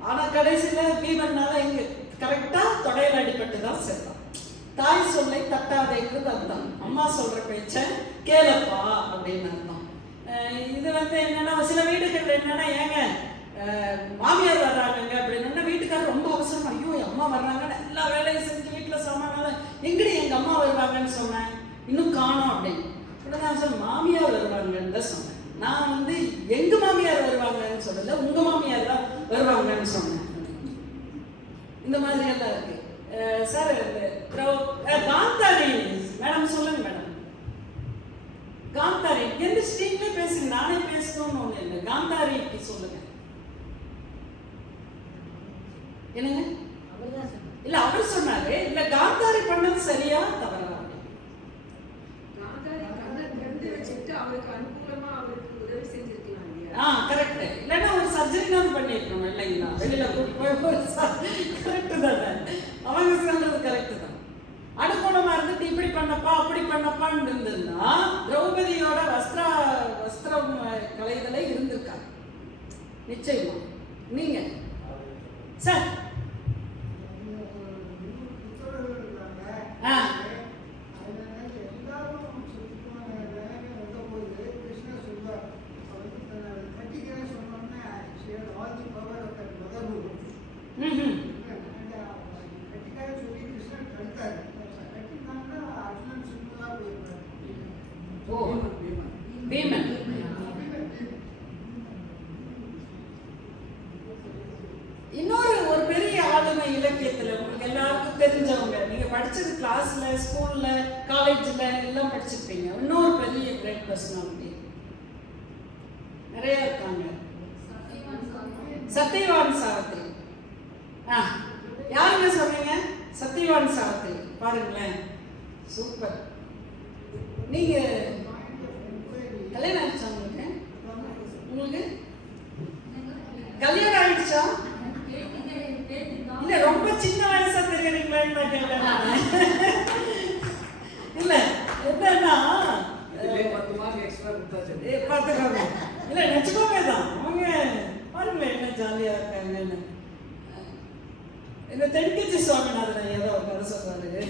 ஆனா கடைசியில பீமன்னால இங்க கரெக்டா தொடையில அடிபட்டு தான் செத்தான். தாய் சொல்லை தட்டாதேங்கிறது அதுதான், அம்மா சொல்ற பேச்ச கேளப்பா அப்படின்னு அர்த்தம். இது வந்து என்னன்னா, சில வீடுகள் என்னன்னா, ஏங்க மாமியார் வர்றாங்க அப்படின்னா வீட்டுக்காரர் ரொம்ப அவசரம், ஐயோ அம்மா வர்றாங்கன்னு எல்லா வேலையும் செஞ்சு வீட்டுல சமானால எங்கடி எங்க அம்மா வருவாங்கன்னு சொன்னேன், இன்னும் காணோம் அப்படின்னு. உடனே அவசரம் மாமியார் வருவாங்கன்னு தான் சொன்னேன். நான் வந்து எங்க மாமியார் வருவாங்கன்னு சொல்லல, உங்க மாமியார் தான் வருவாங்கன்னு சொன்னேன். இந்த மாதிரி எல்லாம் இருக்கு சார். காந்தாரி மேடம் சொல்லுங்க மேடம். காந்தாரி எந்த ஸ்ட்ரீம்ல பேசுங்க, நானே பேசணும்னு ஒண்ணு இல்லை. காந்தாரிக்கு சொல்லுங்க. என்னங்க? இல்ல அவர் சொன்னாரு, இல்ல காந்தாரி பண்ணது சரியா தவறா? கரெக்ட். கரெக்டு தானே, அவங்க சொல்றது கரெக்டு தான். அனுகூலமா இருந்துட்டு இப்படி பண்ணப்பா அப்படி பண்ணப்பான்னு இருந்ததுன்னா திரௌபதியோட வஸ்திரம் கலைதலை இருந்திருக்காங்க நிச்சயமா. நீங்க சார் பீமன் ஒரு பெரிய ஆளுமை இலக்கியத்துல உங்களுக்கு எல்லாருக்கும் தெரிஞ்சவங்க, நீங்க படிச்சது கிளாஸ்ல ஸ்கூல்ல காலேஜ்ல எல்லாம் படிச்சிருப்பீங்க. இன்னொரு பெரிய கிரேட் பர்சனாலிட்டி நிறைய இருக்காங்க. சத்யவான் சாவித்ரி. யாருங்க சொன்னீங்க? சத்யவான் சாவித்ரி. பாருங்களேன், சூப்பர். நீங்க கல்யாணம் ஆயிடுச்சா உங்களுக்கு? உங்களுக்கு கல்யாணம் ஆயிடுச்சா? இல்ல ரொம்ப சின்ன வயசா தெரியுறீங்களேன்னு நான் கேட்டேன். இல்ல என்னன்னா பார்த்துக்கோங்க. இல்ல நிச்சயமாவே தான் அவங்க பாருங்களேன் என்ன ஜாலியா இருக்காங்கன்னு. இந்த தென்கட்சி சுவாமிநாதன் ஏதோ ஒரு கதை சொல்றாரு.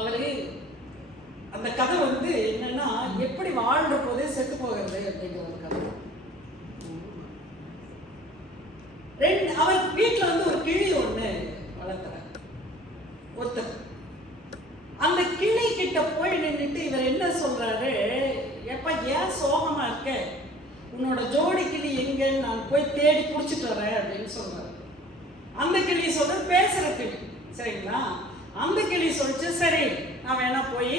அவரு அந்த கதை வந்து என்னன்னா எப்படி வாழ்ற போதே செத்து போகிறது அப்படிங்கிற ஒரு கதை. அவர் வீட்டுல வந்து ஒரு கிளி ஒண்ணு வளர்த்துறார் ஒருத்தர். அந்த கிளி கிட்ட போய் நின்றுட்டு இவர் என்ன சொல்றாரு, எப்ப ஏன் சோகமா இருக்க, உன்னோட ஜோடி கிளி எங்கன்னு நான் போய் தேடி குடிச்சிட்டு வரேன் அப்படின்னு சொல்றாரு. அந்த கிளி சொல்றது பேசுற கிளி, சரிங்களா? அந்த கிளி சொல்லிச்சு, சரி நான் வேணா போய்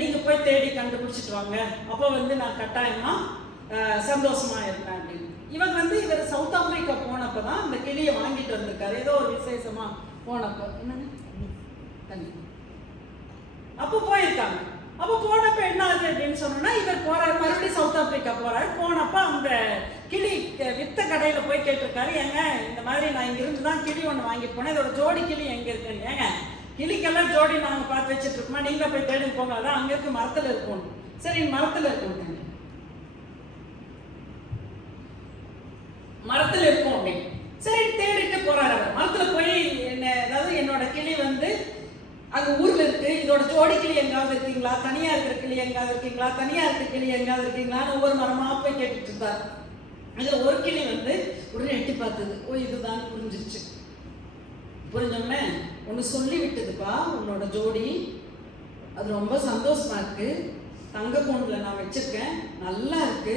நீங்க போய் தேடி கண்டுபிடிச்சிட்டு வாங்க, அப்போ வந்து நான் கட்டாயமா சந்தோஷமா இருப்பேன் அப்படின்னு. இவர் சவுத் ஆப்பிரிக்கா போனப்பதான் அந்த கிளியை வாங்கிட்டு வந்திருக்காரு, ஏதோ ஒரு விசேஷமா போனப்ப. என்னங்க தண்ணி அப்போ போயிருக்காங்க. அப்போ போனப்ப என்ன ஆகுது அப்படின்னு சொன்னோம்னா, இவர் போறாரு, மறுபடியும் சவுத் ஆப்பிரிக்கா போறாரு. போனப்ப அந்த கிளி வித்த கடையில போய் கேட்டிருக்காரு, ஏங்க இந்த மாதிரி நான் இங்க இருந்து தான் கிளி ஒன்று வாங்கிட்டு போனேன், இதோட ஜோடி கிளி எங்க இருக்குன்னு. ஏங்க கிளிக்கெல்லாம் ஜோடி நாங்க பார்த்து வச்சுட்டு இருக்கோமா, நீங்களே போய் தேடி போங்க, அதான் அங்க இருக்கு, மரத்துல இருக்கும். சரி மரத்துல இருக்கும், மரத்துல இருக்கும் அப்படின்னு சரி தேடிட்டு போறாரு. மரத்துல போய் என்ன, அதாவது என்னோட கிளி வந்து அங்க ஊர்ல இருக்கு, இதோட ஜோடி கிளி எங்காவது இருக்கீங்களா, தனியா இருக்கிற கிளி எங்காவது இருக்கீங்களா, தனியா இருக்கிற கிளி எங்காவது இருக்கீங்களான்னு ஒவ்வொரு மரமா போய் கேட்டுட்டு இருந்தார். இதுல ஒரு கிளி வந்து உடனே எட்டி பார்த்தது, ஓ இதுதான் புரிஞ்சிருச்சு. புரிஞ்சோடனே ஒன்று சொல்லி விட்டதுப்பா, உன்னோட ஜோடி அது ரொம்ப சந்தோஷமா இருக்கு, தங்க கூண்டுல நான் வச்சிருக்கேன், நல்லா இருக்கு,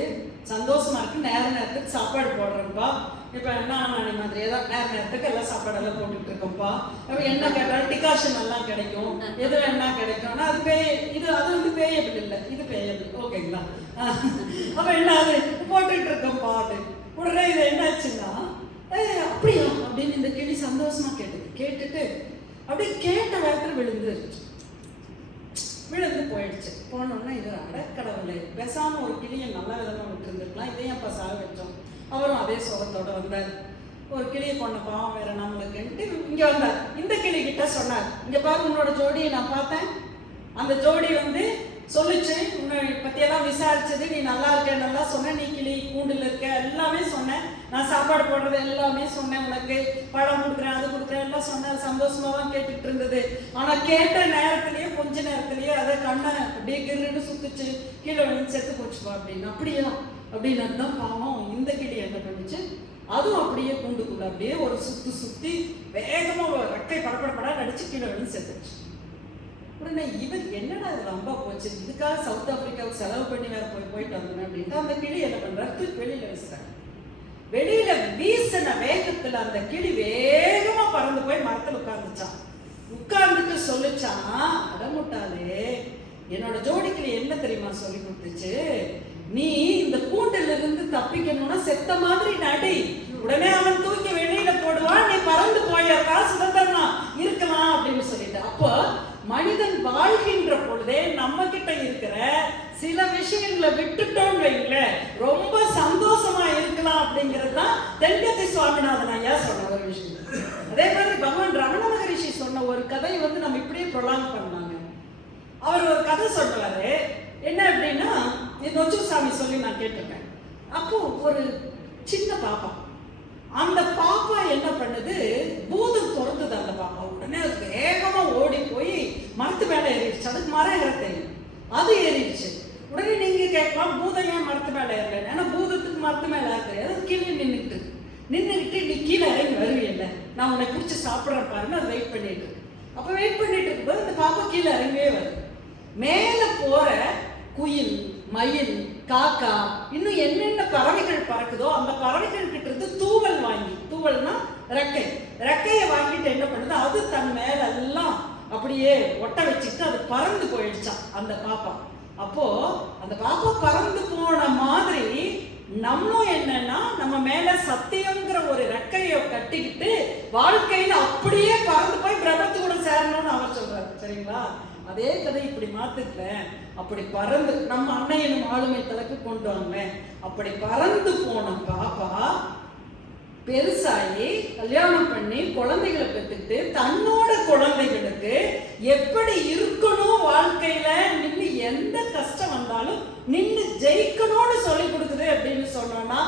சந்தோஷமா இருக்கு, நேரத்துக்கு சாப்பாடு போடுறேன்ப்பா. இப்போ என்ன நானி மாதிரியே தான் நேரத்துக்கு எல்லாம் சாப்பாடெல்லாம் போட்டுட்டு இருக்கோம்ப்பா. அப்போ என்ன கேட்டாலும் டிகாஷன் எல்லாம் கிடைக்கும், எது வேணா கிடைக்கும்னா அது இது அது வந்து பேயபிள் இல்லை, இது பேயபிள், ஓகேங்களா? அப்போ என்ன அது போட்டுட்டு இருக்கோம்ப்பா அப்படின்னு. உடனே இது என்னாச்சுன்னா, அப்படியா அப்படின்னு இந்த கிளி சந்தோஷமா கேட்டுட்டு அப்படியே கேட்ட வேகத்தில் விழுந்து போயிடுச்சு. போனோன்னா இது அடக்கடவுளை, பேசாம ஒரு கிளியை நல்ல விதமாக விட்டுருந்துருக்கலாம், இதையும் அப்போ சாக வச்சோம். அவரும் அதே சோகத்தோட வந்தார். ஒரு கிளியை கொண்ட பாவம் வேற நம்மளுக்குன்ட்டு இங்க வந்தார். இந்த கிளி கிட்ட சொன்னார், இங்க பாரு உன்னோட ஜோடியை நான் பார்த்தேன், அந்த ஜோடி வந்து சொல்லிச்சு, உன்னை பற்றியெல்லாம் விசாரிச்சது, நீ நல்லா இருக்க, நல்லா சொன்ன, நீ கிளி கூண்டில் இருக்க, எல்லாமே சொன்னேன், நான் சாப்பாடு போடுறது எல்லாமே சொன்னேன், உனக்கு பழம் கொடுக்குறேன், அது கொடுக்குறேன், எல்லாம் சொன்னேன், சந்தோஷமா தான் கேட்டுட்டு இருந்தது. ஆனால் கேட்ட நேரத்திலேயே கொஞ்ச நேரத்திலேயே அதை கண்ணை அப்படியே கிருன்னு சுத்துச்சு, கீழே வந்து செத்து போச்சுப்பா அப்படின்னு. அப்படியா அப்படின்னு தான் பாவம். இந்த கிளி என்ன பண்ணிச்சு, அதுவும் அப்படியே கூண்டுக்குள்ள அப்படியே ஒரு சுத்தி வேகமாக ரெக்கை படப்படப்படா நடிச்சு கீழே வந்து செத்துச்சு. உடனே இவர் என்னடா இது ரொம்ப போச்சு, இதுக்காக சவுத் ஆப்பிரிக்காவுக்கு செலவு பண்ணி வேற போயிட்டு வந்தோம் அப்படின்ட்டு அந்த கிளி என்ன பண்றாரு, வெளியில வீசுறாங்க. வெளியில வீசின வேகத்துல அந்த கிளி வேகமா பறந்து போய் மரத்துல உட்கார்ந்துட்டு சொல்லிச்சான், அடமுட்டாலே என்னோட ஜோடி கிளி என்ன தெரியுமா சொல்லி கொடுத்துச்சு, நீ இந்த கூண்டில இருந்து தப்பிக்கணும்னா செத்த மாதிரி நடி, உடனே அவன் தூக்கி வெளியில போடுவான், நீ பறந்து போயிடறா, சுதந்திரமா இருக்கலாம் அப்படின்னு சொல்லிட்டு. அப்போ மனிதன் வாழ்கின்ற பொழுதே நம்ம கிட்ட இருக்கிற சில விஷயங்களை விட்டுட்டோம்னு வைங்களேன், ரொம்ப சந்தோஷமா இருக்கலாம் தான் அப்படிங்கிறது தான் தென்கத்தி சுவாமிநாதன் ஐயா சொன்ன ஒரு விஷயம். அதே மாதிரி பகவான் ரமண மகரிஷி சொன்ன ஒரு கதையை வந்து நம்ம இப்படியே ப்ரொலாங் பண்ணாங்க. அவர் ஒரு கதை சொல்றாரு. என்ன அப்படின்னா, நொச்சூர் சாமி சொல்லி நான் கேட்டிருக்கேன். அப்போ ஒரு சின்ன பாப்பா, அந்த பாப்பா என்ன பண்ணுது, பூதம் துறந்தது அந்த பாப்பா. உடனே வேகமா ஓடி போய் மரத்து மேல ஏறிடுச்சு. அதுக்கு மரம் ஏற தெரியும், அது ஏறிடுச்சு. உடனே நீங்க கேட்கலாம், பூதம் ஏன் மரத்து மேல ஏறல? ஏன்னா பூதத்துக்கு மரத்து மேல ஏற தெரியாது, அது கீழே நின்றுட்டு நீ கீழே இறங்கி வருவீல்ல, நான் உன்னை பிடிச்சி சாப்பிட்றேன் பாருன்னு அது வெயிட் பண்ணிட்டு. அப்ப வெயிட் பண்ணிட்டு இருக்கும்போது அந்த பாப்பா கீழே இறங்கவே வருது. மேல போற குயில், மயில், காக்கா, இன்னும் என்னென்ன பறவைகள் பறக்குதோ அந்த பறவைகள் கிட்ட இருந்து தூவல் வாங்கி, தூவல்னா ரெக்கையை வாங்கிட்டு என்ன பண்ணுது, அது தன் மேல எல்லாம் அப்படியே ஒட்ட வச்சுட்டு அது பறந்து போயிடுச்சான் அந்த பாப்பா. அப்போ அந்த பாப்பா பறந்து போன மாதிரி நம்மளும் என்னன்னா, நம்ம மேல சத்தியங்கிற ஒரு ரெக்கையை கட்டிக்கிட்டு வாழ்க்கையில அப்படியே பறந்து போய் பிரம்மத்து கூட சேரணும்னு அவர் சொல்றாரு. சரிங்களா? அதே கதை இப்படி மாத்துக்கல, அப்படி பறந்து நம்ம அன்னையனும் ஆளுமை தலைக்கு கொண்டு வாங்க. அப்படி பறந்து போன பாப்பா பெருசாகி கல்யாணம் பண்ணி குழந்தைகளை பெற்றுட்டு தன்னோட குழந்தைகளுக்கு எப்படி இருக்கணும், வாழ்க்கையில நின்று எந்த கஷ்டம் வந்தாலும் நின்று ஜெயிக்கணும்னு சொல்லி கொடுக்குது அப்படின்னு சொன்னோம்னா,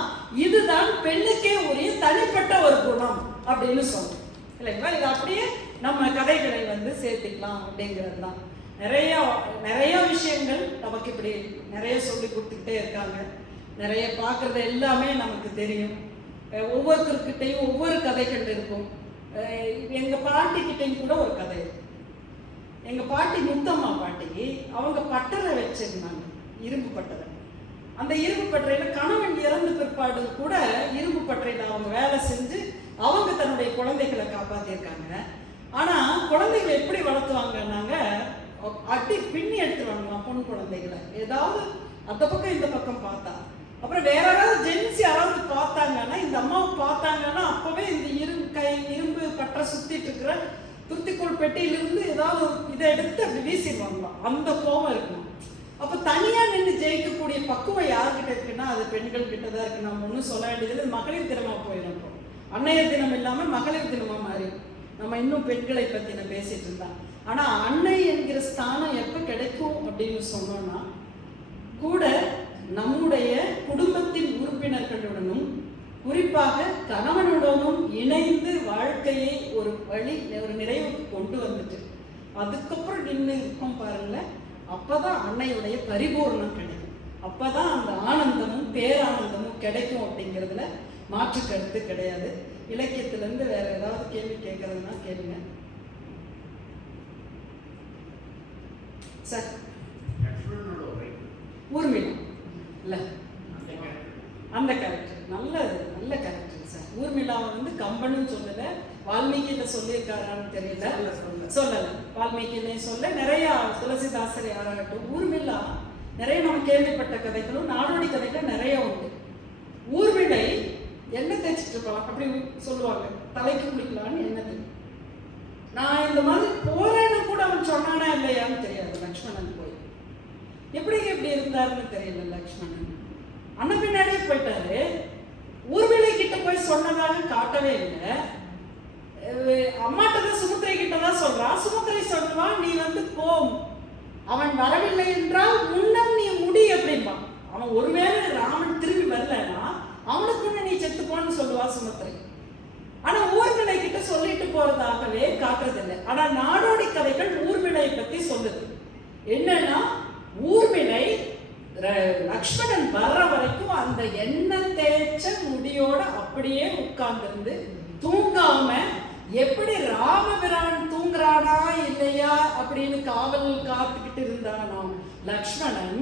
இதுதான் பெண்ணுக்கே உரிய தனிப்பட்ட ஒரு குணம் அப்படின்னு சொல்றோம் இல்லைங்களா? இது அப்படியே நம்ம கதைகளை வந்து சேர்த்துக்கலாம் அப்படிங்கிறது தான். நிறைய விஷயங்கள் நமக்கு இப்படி நிறைய சொல்லி கொடுத்துக்கிட்டே இருக்காங்க. நிறைய பார்க்குறது எல்லாமே நமக்கு தெரியும். ஒவ்வொருத்தருக்கிட்டையும் ஒவ்வொரு கதைகள் இருக்கும். எங்கள் பாட்டிக்கிட்டையும் கூட ஒரு கதை இருக்கும். எங்கள் பாட்டி முத்தம்மா பாட்டி, அவங்க பட்டறை வச்சிருந்தாங்க, இரும்பு பட்டறை. அந்த இரும்பு பட்டறையில் கணவன் இறந்த பிற்பாடு கூட இரும்பு பட்டறையில் அவங்க வேலை செஞ்சு அவங்க தன்னுடைய குழந்தைகளை காப்பாற்றியிருக்காங்க. ஆனால் குழந்தைகளை எப்படி வளர்த்துவாங்கன்னாங்க, அடி பின்னி எடுத்துருவாங்களாம் பொண்ணு குழந்தைகளை. ஏதாவது அந்த பக்கம் இந்த பக்கம் பார்த்தா, அப்புறம் வேற யாராவது ஜென்ஸ் யாராவது பார்த்தாங்கன்னா, இந்த அம்மாவை பார்த்தாங்கன்னா அப்பவே இந்த இரும்பு பட்டறை சுத்திட்டு இருக்கிற துருத்திக்கோள் பெட்டியிலிருந்து ஏதாவது இதை எடுத்து அப்படி வீசிடுவாங்களாம். அந்த கோபம் இருக்கணும். அப்போ தனியா நின்று ஜெயிக்கக்கூடிய பக்குவம் யார்கிட்ட இருக்குன்னா அது பெண்கள் கிட்ட தான் இருக்கு. நம்ம ஒன்றும் சொல்ல வேண்டியது, மகளிர் தினமா போயிடும். அன்னையர் தினம் இல்லாமல் மகளிர் தினமா மாறி நம்ம இன்னும் பெண்களை பற்றி நான் பேசிட்டு இருந்தா. ஆனால் அன்னை என்கிற ஸ்தானம் எப்போ கிடைக்கும் அப்படின்னு சொன்னோம்னா, கூட நம்முடைய குடும்பத்தின் உறுப்பினர்களுடனும் குறிப்பாக கணவனுடனும் இணைந்து வாழ்க்கையை ஒரு நிறைவுக்கு கொண்டு வந்துட்டு அதுக்கப்புறம் நின்று இருக்கும் பாருங்களேன், அப்பதான் அன்னையுடைய பரிபூர்ணம் கிடைக்கும். அப்பதான் அந்த ஆனந்தமும் பேரானந்தமும் கிடைக்கும் அப்படிங்கிறதுல மாற்று கருத்து கிடையாது. இலக்கியத்திலிருந்து வேற ஏதாவது கேள்வி கேட்கறதுன்னா கேளுங்க சார். ஊர்மிளா இல்ல, அந்த கேரக்டர் நல்ல கேரக்டர் சார். ஊர்மிளாவை வந்து கம்பன்னு சொல்லல, வால்மீகியில சொல்லியிருக்காரான்னு தெரியல, சொல்லல. வால்மீகியிலையும் சொல்ல, நிறைய துளசிதாசர் யாராகட்டும், ஊர்மிளா நிறைய நம்ம கேள்விப்பட்ட கதைகளும் நாடோடி கதைகள் நிறைய உண்டு. ஊர்மிளை எண்ணெய் தேய்ச்சிட்டு இருக்கலாம் அப்படி சொல்லுவாங்க, தலைக்கு குளிக்கலான்னு எண்ணெய். நான் இந்த மாதிரி போறேன்னு கூட அவன் சொன்னானா இல்லையான்னு தெரியாது. லக்ஷ்மணன் போய் எப்படி இருந்தாருன்னு தெரியல. லக்ஷ்மணன் அண்ணன் பின்னாடியே போயிட்டாரு. ஊர்மிளை கிட்ட போய் சொன்னதாக காட்டவே இல்லை. அம்மாட்டதான் சுமுத்திரை கிட்டதான் சொல்றான். சுமுத்திரை சொல்லுவா, நீ வந்து போ, அவன் வரவில்லை என்றால் முன்னம் நீ முடி அப்படின்பான். அவன் ஒருவேளை ராமன் திரும்பி வரலன்னா அவனுக்கு முன்ன நீ செத்து போன்னு சொல்லுவா சுமுத்திரை. ஆனா ஊர்மிளை கிட்ட சொல்லிட்டு போறதாகவே காட்டுறதில்லை. ஆனா நாடோடி கதைகள் ஊர்மிளை பத்தி சொல்லுது. என்னன்னா, ஊர்மிளை லக்ஷ்மணன் வர்ற வரைக்கும் அந்த எண்ணெய் தேய்ச்ச முடியோட அப்படியே உட்கார்ந்து தூங்காம, எப்படி ராமபிரான் தூங்குறானா இல்லையா அப்படின்னு காவல் காத்துக்கிட்டு இருந்தானோ லக்ஷ்மணன்,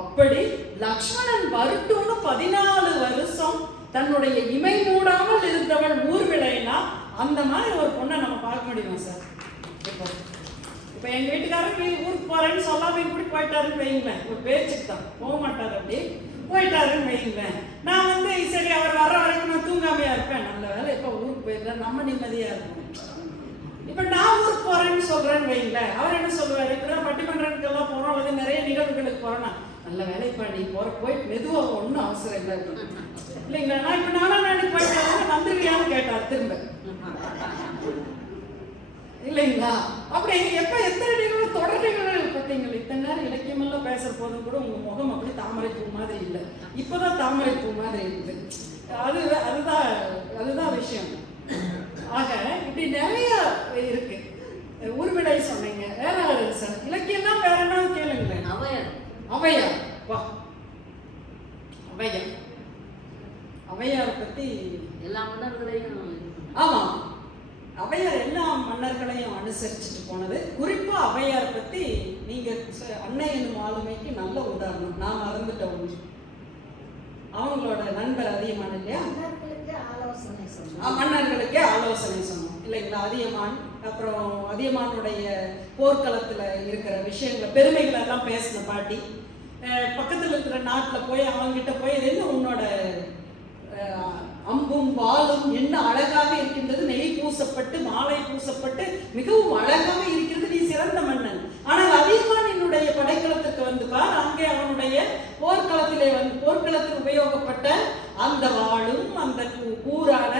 அப்படி லக்ஷ்மணன் வரட்டும்னு 14 வருஷம் தன்னுடைய இமை மூடாமல் இருந்தவள் ஊர்மிளைனா, அந்த மாதிரி ஒரு பொண்ணை நம்ம பார்க்க முடியுமா சார்? இப்போ எங்க வீட்டுக்காரர் ஊருக்கு போறேன்னு சொல்லாம இப்படி போயிட்டாருன்னு வைங்களேன், ஒரு பேச்சுக்கு தான் போக மாட்டார், அப்படி போயிட்டாருன்னு வைங்களேன். நான் வந்து சரி அவர் வர்ற வரைக்கும் நான் தூங்காமையா இருப்பேன். நல்ல வேலை இப்போ ஊருக்கு போயிடுறேன், நம்ம நிம்மதியா இருக்கும். இப்போ நான் ஊருக்கு போறேன்னு சொல்றேன்னு வைங்களேன், அவர் என்ன சொல்லுவார், இப்பதான் பட்டிமன்றத்துக்கெல்லாம் போறோம் அல்லது நிறைய நிகழ்வுகளுக்கு போறோம்னா, நல்ல வேலைப்பா நீ போயிட்டு மெதுவாக ஒன்றும் அவசரம் இல்லை. இல்லைங்களா? நான் இப்ப நானும் போயிட்டு வந்துருவியான்னு கேட்டார் திரும்ப, இல்லைங்களா? அப்படி எப்ப எத்தனை நிகழ்வு தொடர் நிகழ்வு பார்த்தீங்களா? இத்தனை நேரம் இலக்கியமெல்லாம் பேசுற போதும் கூட உங்க முகம் அப்படி தாமரை பூ மாதிரி இல்லை, இப்பதான் தாமரை பூ மாதிரி இருக்குது. அதுதான் விஷயம். ஆக இப்படி நிறைய இருக்கு. உருவிடை சொன்னீங்க, வேற சார் இலக்கியம்னா வேற என்ன கேளுங்களேன். ஔவையார் வா, ஔவையார் பத்தி எல்லா மன்னர்களையும், ஆமா, ஔவையார் எல்லா மன்னர்களையும் அனுசரிச்சுட்டு போனது. குறிப்பா ஔவையார் பத்தி நீங்க அன்னை என்னும் ஆளுமைக்கு நல்ல உதாரணம். நான் மறந்துட்ட ஒன்று, அவங்களோட நண்பர் அதியமான் இல்லையா, மன்னர்களுக்கே ஆலோசனை சொன்னோம் இல்லைங்களா? அதியமான், அப்புறம் அதியமானுடைய போர்க்களத்துல இருக்கிற விஷயங்கள் பெருமைகள் எல்லாம் பேசின பாட்டி, பக்கத்துல இருக்கிற நாட்டுல போய் அவங்ககிட்ட போய் இது என்ன உன்னோட அம்பும் வாளும் என்ன அழகாக இருக்கின்றது, நெய் பூசப்பட்டு மாலை பூசப்பட்டு மிகவும் அழகாக இருக்கிறது, நீ சிறந்த மன்னன். ஆனால் அதியமான் என்னுடைய படைக்களத்துக்கு வந்து பார், அங்கே அவனுடைய போர்க்களத்தில் உபயோகப்பட்ட அந்த வாளும் அந்த கூரான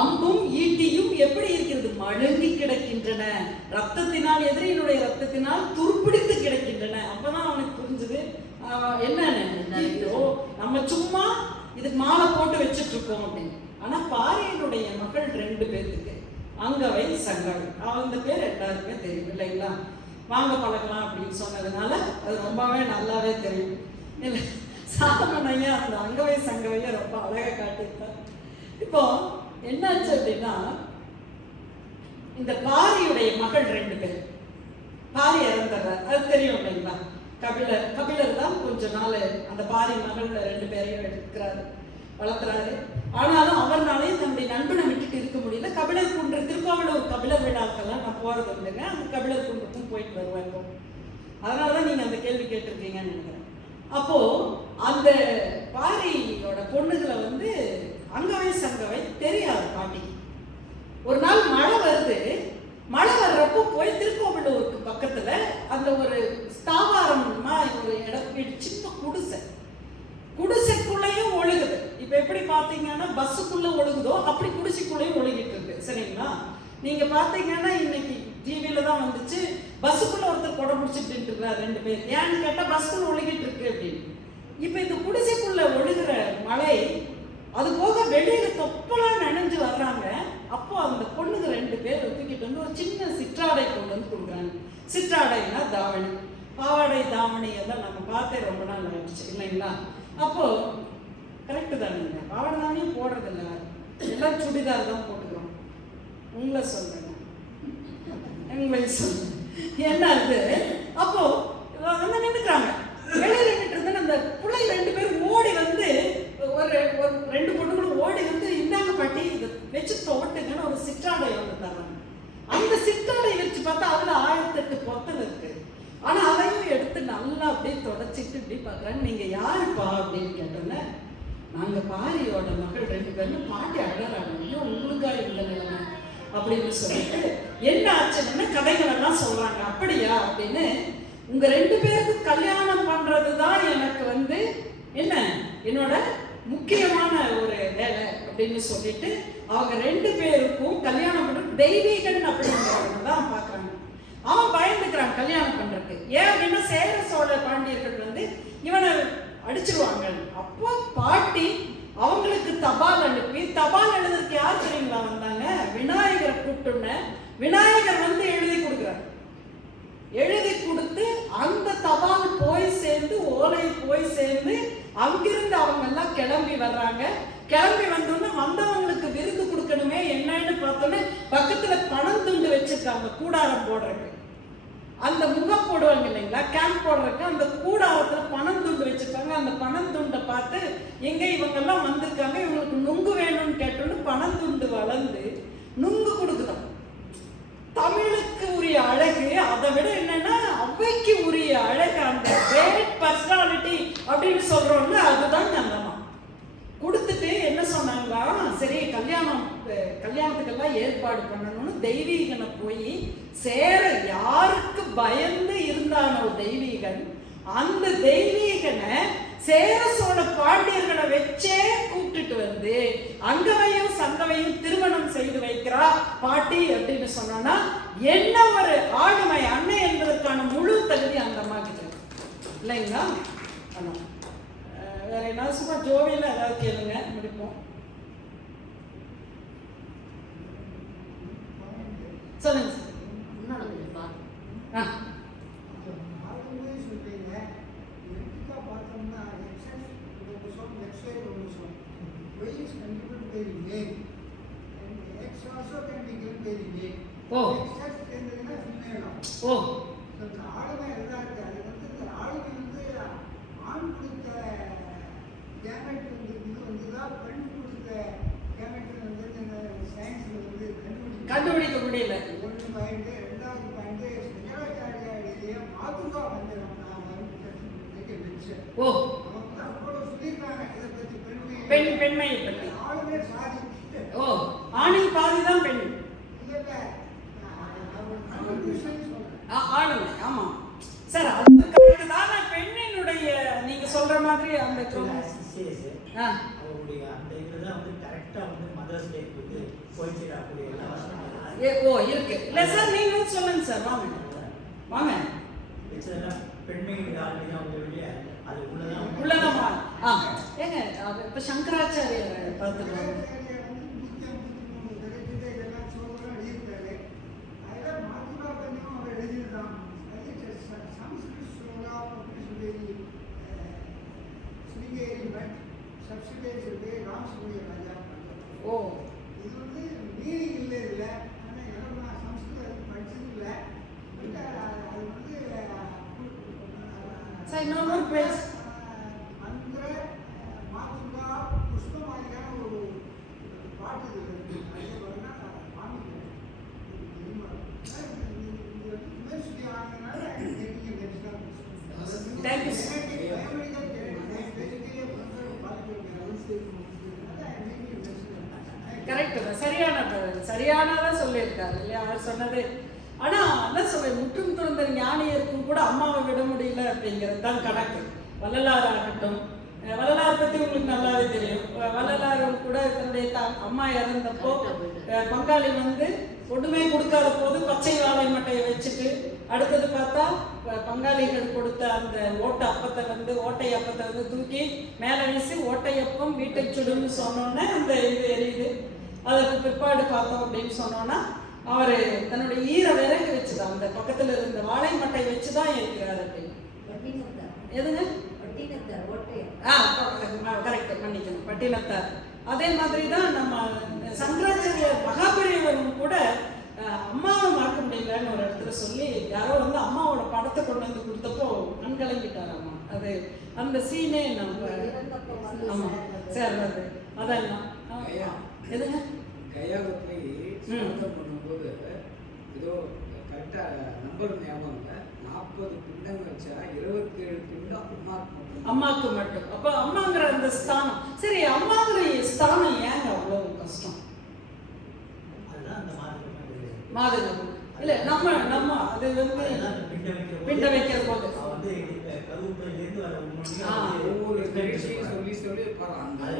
அம்பும் ஈட்டியும் எப்படி இருக்கிறது, மழுங்கி கிடக்கின்றன, ரத்தத்தினால், எதிரியினுடைய ரத்தத்தினால் துருப்பிடித்து கிடக்கின்றன. அப்பதான் அவனுக்கு புரிஞ்சது என்னன்னு, நம்ம சும்மா இதுக்கு மாலை போட்டு வச்சுட்டு இருக்கோம் அப்படின்னு. ஆனா பாரியினுடைய மகள் 2 பேருக்கு, அங்கவை சங்கவை, அந்த பேர் எல்லாருக்குமே தெரியும் இல்லைங்களா? வாங்க பழகலாம் அப்படின்னு சொன்னதுனால அது ரொம்பவே நல்லாவே தெரியும் இல்லை? சாதனையா அந்த அங்கவை சங்கவையை ரொம்ப அழகா காட்டியிருப்பார். இப்போ என்னாச்சு அப்படின்னா, இந்த பாரியுடைய மகள் 2 பேர், பாரி இறந்துடுறார், அது தெரியும் இல்லைங்களா? கபிலர் தான் கொஞ்ச நாள் அந்த பாரி மகள் 2 பேரையும் எடுக்கிறாரு, வளர்த்துறாரு. ஆனாலும் அவர்னாலே தன்னுடைய நண்பனை விட்டுட்டு இருக்க முடியல. கபிலர் குன்று, திருக்கோவிலூர் கபிலர் விழாக்கெல்லாம் நான் போறது இல்லைங்க, அந்த கபிலர் குன்றுக்கும் போயிட்டு வருவேன். அதனாலதான் நீங்க அந்த கேள்வி கேட்டிருக்கீங்கன்னு நினைக்கிறேன். அப்போ அந்த பாரியோட பொண்ணுகளை வந்து அங்கவை சங்கவை தெரியாது பாட்டிக்கு. ஒரு நாள் மழை வருது, மழை வர்றப்போ போய் திருக்கோவிலூருக்கு பக்கத்துல அந்த ஒரு ஸ்தாபாரமா ஒரு இடம், சின்ன குடிசைக்குள்ளேயும் ஒழுகுது. இப்ப எப்படி பாத்தீங்கன்னா பஸ்ஸுக்குள்ள ஒழுகுதோ அப்படி குடிசைக்குள்ளேயும் ஒழுகிட்டு இருக்கு, சரிங்களா? நீங்க பாத்தீங்கன்னா இன்னைக்கு டிவில தான் வந்துச்சு, பஸ்ஸுக்குள்ள ஒருத்தர் கொடை பிடிச்சிட்டு இருக்கிறார் 2 பேர், ஏன்னு கேட்டா பஸ்ஸுக்குள்ள ஒழுகிட்டு இருக்கு அப்படின்னு. இப்ப இந்த குடிசைக்குள்ள ஒழுகுற மழை, அது போக வெளியில தொப்பலாம் நனைஞ்சு வர்றாங்க. அப்போ அந்த பொண்ணுங்க 2 பேர் தூக்கிட்டு வந்து ஒரு சின்ன சிற்றாடை கொண்டு வந்து கொடுக்குறாங்க. சிற்றாடைன்னா தாவணி, பாவாடை தாவணி எல்லாம் நம்ம பார்த்தே ரொம்ப நாள் ஆயிடுச்சு இல்லைங்களா? அப்போ கரெக்டு தானுங்க, பாவாடை தாவணியும் போடுறது இல்லை, எல்லாம் சுடிதார் தான் போட்டுக்கிறோம். உங்களை சொல்றேன், என்ன அது? அப்போ வந்து நின்றுக்கிறாங்க, வெளியில நின்றுட்டு இருந்த அந்த பிள்ளைங்க 2 பேரும் ஓடி வந்து, ஒரு 2 பொண்ணுகளும் ஓடி வந்து, இந்தாங்க பாட்டி இதை வச்சு தோட்டுங்கன்னு ஒரு சிற்றாடை ஒன்று தர்றாங்க. அந்த சிற்றாடை வச்சு பார்த்தா அதுல 1008 பொத்தல் இருக்கு. ஆனா அதையும் எடுத்து நல்லா அப்படியே தொடச்சிட்டு இப்படி பாக்குறாங்க. நீங்க யாருப்பா அப்படின்னு கேட்டோன்னே, நாங்க பாரியோட மகள் 2 பேரும். பாட்டி அழறாங்க, உங்களுக்கா இந்த நிலைமை அப்படின்னு சொல்லிட்டு என்ன ஆச்சுன்னு கதைகள் எல்லாம் சொல்றாங்க. அப்படியா அப்படின்னு, உங்க 2 பேருக்கு கல்யாணம் பண்றதுதான் எனக்கு வந்து என்ன என்னோட முக்கியமான ஒரு வேலை அப்படின்னு சொல்லிட்டு அவங்க 2 பேருக்கும் கல்யாணம் பண்றது தெய்வீகன் அப்படிங்கிறவங்க தான் பாக்குறாங்க. அவன் பயந்துக்கிறான் கல்யாணம் பண்றதுக்கு. ஏன் அப்படின்னா சேர சோழ பாண்டியர்கள் வந்து இவனை அடிச்சிருவாங்க. அப்போ பாட்டி அவங்களுக்கு தபால் அனுப்பி, தபால் எழுதுறதுக்கு யார் தெரியுங்களா வந்தாங்க? விநாயகரை கூப்பிட்டுன. விநாயகர் வந்து எழுதி கொடுக்குறாரு. எழுதி கொடுத்து அந்த தபால் போய் சேர்ந்து, ஓலை போய் சேர்ந்து, அங்கிருந்து அவங்க எல்லாம் கிளம்பி வர்றாங்க. கிளம்பி வந்தோன்னா வந்தவங்களுக்கு விருது கொடுக்கணுமே, என்னன்னு பார்த்தோன்னே பக்கத்துல பணம் துண்டு வச்சிருக்காங்க கூடாரம் போடுறதுக்கு. அந்த முகம் போடுவாங்க இல்லைங்களா, கேம்ப் போடுறதுக்கு, அந்த கூடாரத்துல பணம் துண்டு வச்சிருக்காங்க. அந்த பணம் துண்டை பார்த்து எங்க இவங்க எல்லாம் வந்திருக்காங்க, இவங்களுக்கு நுங்கு வேணும்னு கேட்டோன்னு பணம் துண்டு வளர்ந்து நுங்கு கொடுக்குறோம். தமிழுக்கு உரிய அழகு, அதை விட என்னன்னா அவைக்கு உரிய அழகு, அந்த கிரேட் பர்சனாலிட்டி அப்படின்னு சொல்றோம்ல, அதுதான் நல்லமா கொடுத்துட்டு என்ன சொன்னாங்களா, சரி கல்யாணத்துக்கெல்லாம் ஏற்பாடு பண்ணணும்னு தெய்வீகனை போய் சேர, யாருக்கு பயந்து இருந்தானோ தெய்வீகன், அந்த தெய்வீகனை சேர சோழ பாண்டியர்களை வச்சே கூப்பிட்டுட்டு வந்து அங்கவையும் சங்கவையும் திருமணம் செய்து வைக்கிறா பாட்டி அப்படின்னு சொன்னா என்ன ஒரு ஆளுமை அன்னை என்பதற்கான முழு தகுதி அந்த அம்மா கிட்ட இல்லைங்களா? வேற என்ன சும்மா ஜோவியில ஏதாவது கேளுங்க, முடிப்போம். சொல்லுங்க சார். கண்டுபிடிக்க முடியல. பெண்மையை பற்றி ஆணில் பாதிதான் பெண் ஆளுமை. ஆமா சார், அது கரெக்ட் தான். பெண்ணினுடைய நீங்க சொல்ற மாதிரி அந்த இருக்கு இல்ல சார்? நீங்க சொல்லுங்க சார். வாங்க வாங்க. உள்ளதான் ஏங்க இப்ப சங்கராச்சாரியர் பார்த்துக்கோங்க. சரியானதா சொல்லியிருக்காரு இல்லையா அவர் சொன்னது. ஆனா அதான் சொல்றேன், முற்றும் துறந்த ஞானியருக்கும் கூட அம்மாவை விட முடியல அப்படிங்கிறது தான் கணக்கு. வள்ளலார் ஆகட்டும், வள்ளலார் பத்தி உங்களுக்கு நல்லாவே தெரியும். வள்ளலார் கூட தன்னுடைய அம்மா இறந்தப்போ பங்காளி வந்து ஒண்ணுமே கொடுக்காத போது பச்சை வாழை மட்டையை வச்சுட்டு, அடுத்தது பார்த்தா பங்காளிகள் கொடுத்த அந்த ஓட்டை அப்பத்தை வந்து தூக்கி மேலே வீசி ஓட்டையப்பம் வீட்டை சுடுன்னு சொன்னோன்னே அந்த இது எரியுது. அதற்கு பிற்பாடு பார்த்தோம் அப்படின்னு சொன்னோன்னா அவர் தன்னுடைய ஈர விறகு வச்சுதான் அந்த பக்கத்துல இருந்த வாழை மட்டை வச்சுதான் இருக்கிறார் அப்படின்னு. எதுங்க? கரெக்ட், மன்னிக்கணும், பட்டினத்தார். அதே மாதிரிதான் நம்ம சங்கராச்சாரியர் மகாபெரியவரும் கூட அம்மாவை மறக்க முடியலன்னு ஒரு இடத்துல சொல்லி யாரோ வந்து அம்மாவோட படத்தை கொண்டு வந்து கொடுத்தப்போ கண்கலங்கிட்டார் அம்மா. அது அந்த சீனே நம்ம ஆமா சேர்ந்தது. அதெல்லாம் எதுங்க? கையாவில் போய் சுத்தம் பண்ணும்போது ஏதோ கரெக்டாக நம்பர் ஞாபகம் இல்லை, 40 பிண்டங்கள் வச்சா 27 பிண்டம் அம்மாவுக்கு மட்டும். அப்போ அம்மாங்கிற அந்த ஸ்தானம், சரி அம்மாங்கிற ஸ்தானம் ஏங்க அவ்வளோ கஷ்டம்? மாதிரி இல்ல நம்ம அது வந்து பிண்ட வைக்கிற போது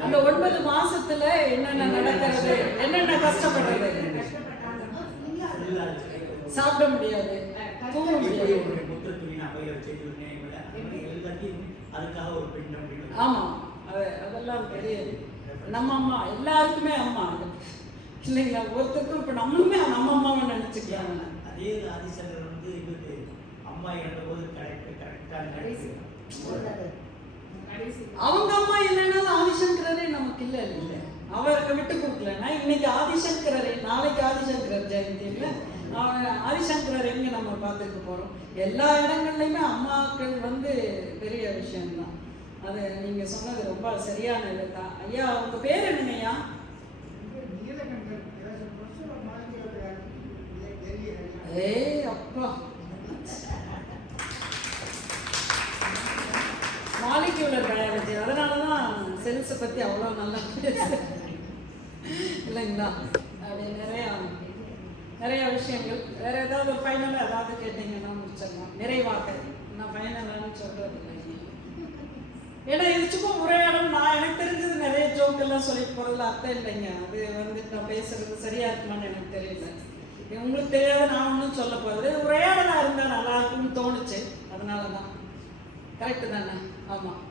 அந்த 9 மாசத்துல என்னென்ன நடக்கிறது, என்னென்ன கஷ்டப்படுறது, சாப்பிட முடியாது, தூங்க முடியாது. ஆமா, அதெல்லாம் தெரியாது. நம்ம அம்மா எல்லாருக்குமே அம்மா இல்லைங்களா? ஒருத்தருக்கும் இப்ப நம்மளுமே நம்ம அம்மாவை நினைச்சுக்கலாம். அதே ஆதிசங்கர் வந்து இவருக்கு அம்மா இறந்த போது அவங்க அம்மா இல்லைன்னாலும் ஆதிசங்கரே நமக்கு இல்லை இல்லை, அவருக்கு விட்டு கொடுக்கலன்னா இன்னைக்கு ஆதிசங்கரே, நாளைக்கு ஆதிசங்கரர் ஜெயந்தி இல்லை, ஆதிசங்கரர் எங்க நம்ம பார்த்துக்க போறோம்? எல்லா இடங்கள்லையுமே அம்மாக்கள் வந்து பெரிய விஷயம்தான். அது நீங்க சொன்னது ரொம்ப சரியான இதுதான். ஐயா உங்க பேர் என்னங்கய்யா? ஏய் அப்பா, மாலிக்யூலர் பயாலஜி, அதனாலதான் செல்ஸை பத்தி அவ்வளோ நல்லா இல்லைங்களா? அப்படி நிறைய விஷயங்கள். வேற ஏதாவது ஃபைனலாக ஏதாவது கேட்டீங்கன்னா முடிச்சிடலாம். நிறைவாக நான் ஃபைனலான்னு சொல்றது இல்லை. ஏன்னா இது சும்மா உரையாடல். நான் எனக்கு தெரிஞ்சது நிறைய ஜோக்கெல்லாம் சொல்லிட்டு போகிறதுல அர்த்தம் இல்லைங்க. அது வந்து நான் பேசுறது சரியா இருக்குமான்னு எனக்கு தெரியல. உங்களுக்கு தெரியாத நான் ஒன்றும் சொல்ல போகிறது. உரையாடலாக இருந்தால் நல்லா இருக்கும்னு தோணுச்சு, அதனால தான். கரெக்டு தானே? ஆமாம்,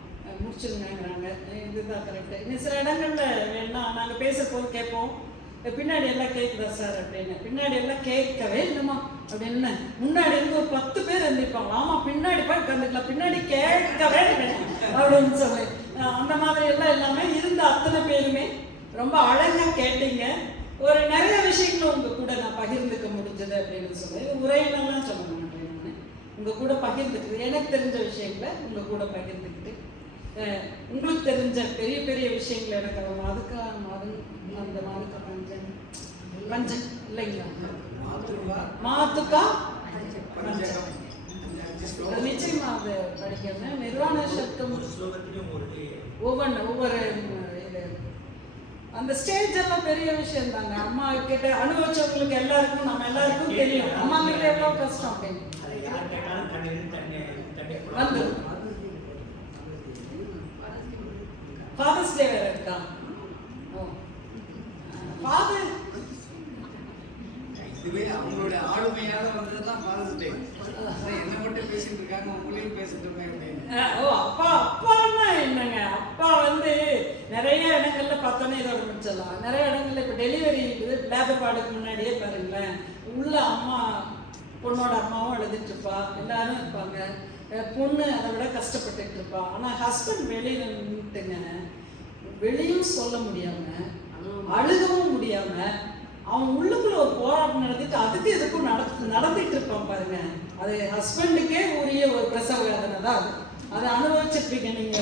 முடிச்சுருங்கிறாங்க. இதுதான் கரெக்டு. இன்னும் சில இடங்களில் வேணா நாங்கள் பேச போது கேட்போம், பின்னாடி எல்லாம் கேட்குதா சார் அப்படின்னு. பின்னாடி எல்லாம் கேட்கவே இல்லைம்மா அப்படின்னு. முன்னாடி இருந்து ஒரு 10 பேர் இருந்திருப்பாங்க. ஆமாம், பின்னாடி போய் உட்காந்துக்கலாம், பின்னாடி கேட்கவே இல்லை அப்படின்னு சொல்லி. அந்த மாதிரி எல்லாம் இல்லாமல் இருந்த அத்தனை பேருமே ரொம்ப அழகாக கேட்டீங்க. ஒரு நிறைய விஷயங்களும் உங்கள் கூட நான் பகிர்ந்துக்க முடிஞ்சது அப்படின்னு சொல்லி. உரையினெல்லாம் சொல்ல மாட்டேன், நான் உங்கள் கூட பகிர்ந்துக்கிட்டு எனக்கு தெரிஞ்ச விஷயங்களை உங்கள் கூட பகிர்ந்துக்கிட்டு, உங்களுக்கு தெரிஞ்ச பெரிய பெரிய விஷயங்கள் எனக்கு அதுக்கா அந்த மாதுக்கா பஞ்சம் இல்லைங்களா, மாத்துக்கா நிச்சயமா அது படிக்கணும். நிர்வாண சப்தம் ஒவ்வொரு இது அந்த ஸ்டேஜ் எல்லாம் பெரிய விஷயம் தாங்க. அம்மா கிட்ட அனுபவிச்சவங்களுக்கு எல்லாருக்கும் நம்ம எல்லாருக்கும் தெரியும் அம்மா கிட்ட எவ்வளவு கஷ்டம் அப்படின்னு. வந்து ஃபாதர்ஸ் டே வேற இருக்கா? ஃபாதர் இதுவே அவங்களுடைய ஆளுமையாக வந்ததுதான் ஃபாதர்ஸ் டே. என்ன மட்டும் பேசிட்டு இருக்காங்க, உங்களையும் பேசிட்டு இருக்கேன். அப்பான்னா என்னங்க, அப்பா வந்து நிறைய இடங்கள்ல பார்த்தோன்னே இதோட முடிச்சிடலாம். நிறைய இடங்கள்ல இப்போ டெலிவரி இருக்குது, லேபர் வார்டுக்கு முன்னாடியே பாருங்களேன், உள்ள அம்மா பொண்ணோட அம்மாவும் அழுதுட்டு இருப்பா, எல்லாரும் இருப்பாங்க. பொண்ணு அதை விட கஷ்டப்பட்டுட்டு இருப்பா. ஆனால் ஹஸ்பண்ட் வெளியில நின்றுட்டுங்க, வெளியும் சொல்ல முடியாம அழுகவும் முடியாம அவன் உள்ளுக்குள்ள ஒரு போராட்டம் நடந்துட்டு அதுக்கு எதுக்கும் நடந்துட்டு இருப்பான் பாருங்க. அது ஹஸ்பண்டுக்கே உரிய ஒரு பிரசவ வேதனை தான் அது. அதை அனுபவிச்சிருப்பீங்க நீங்க.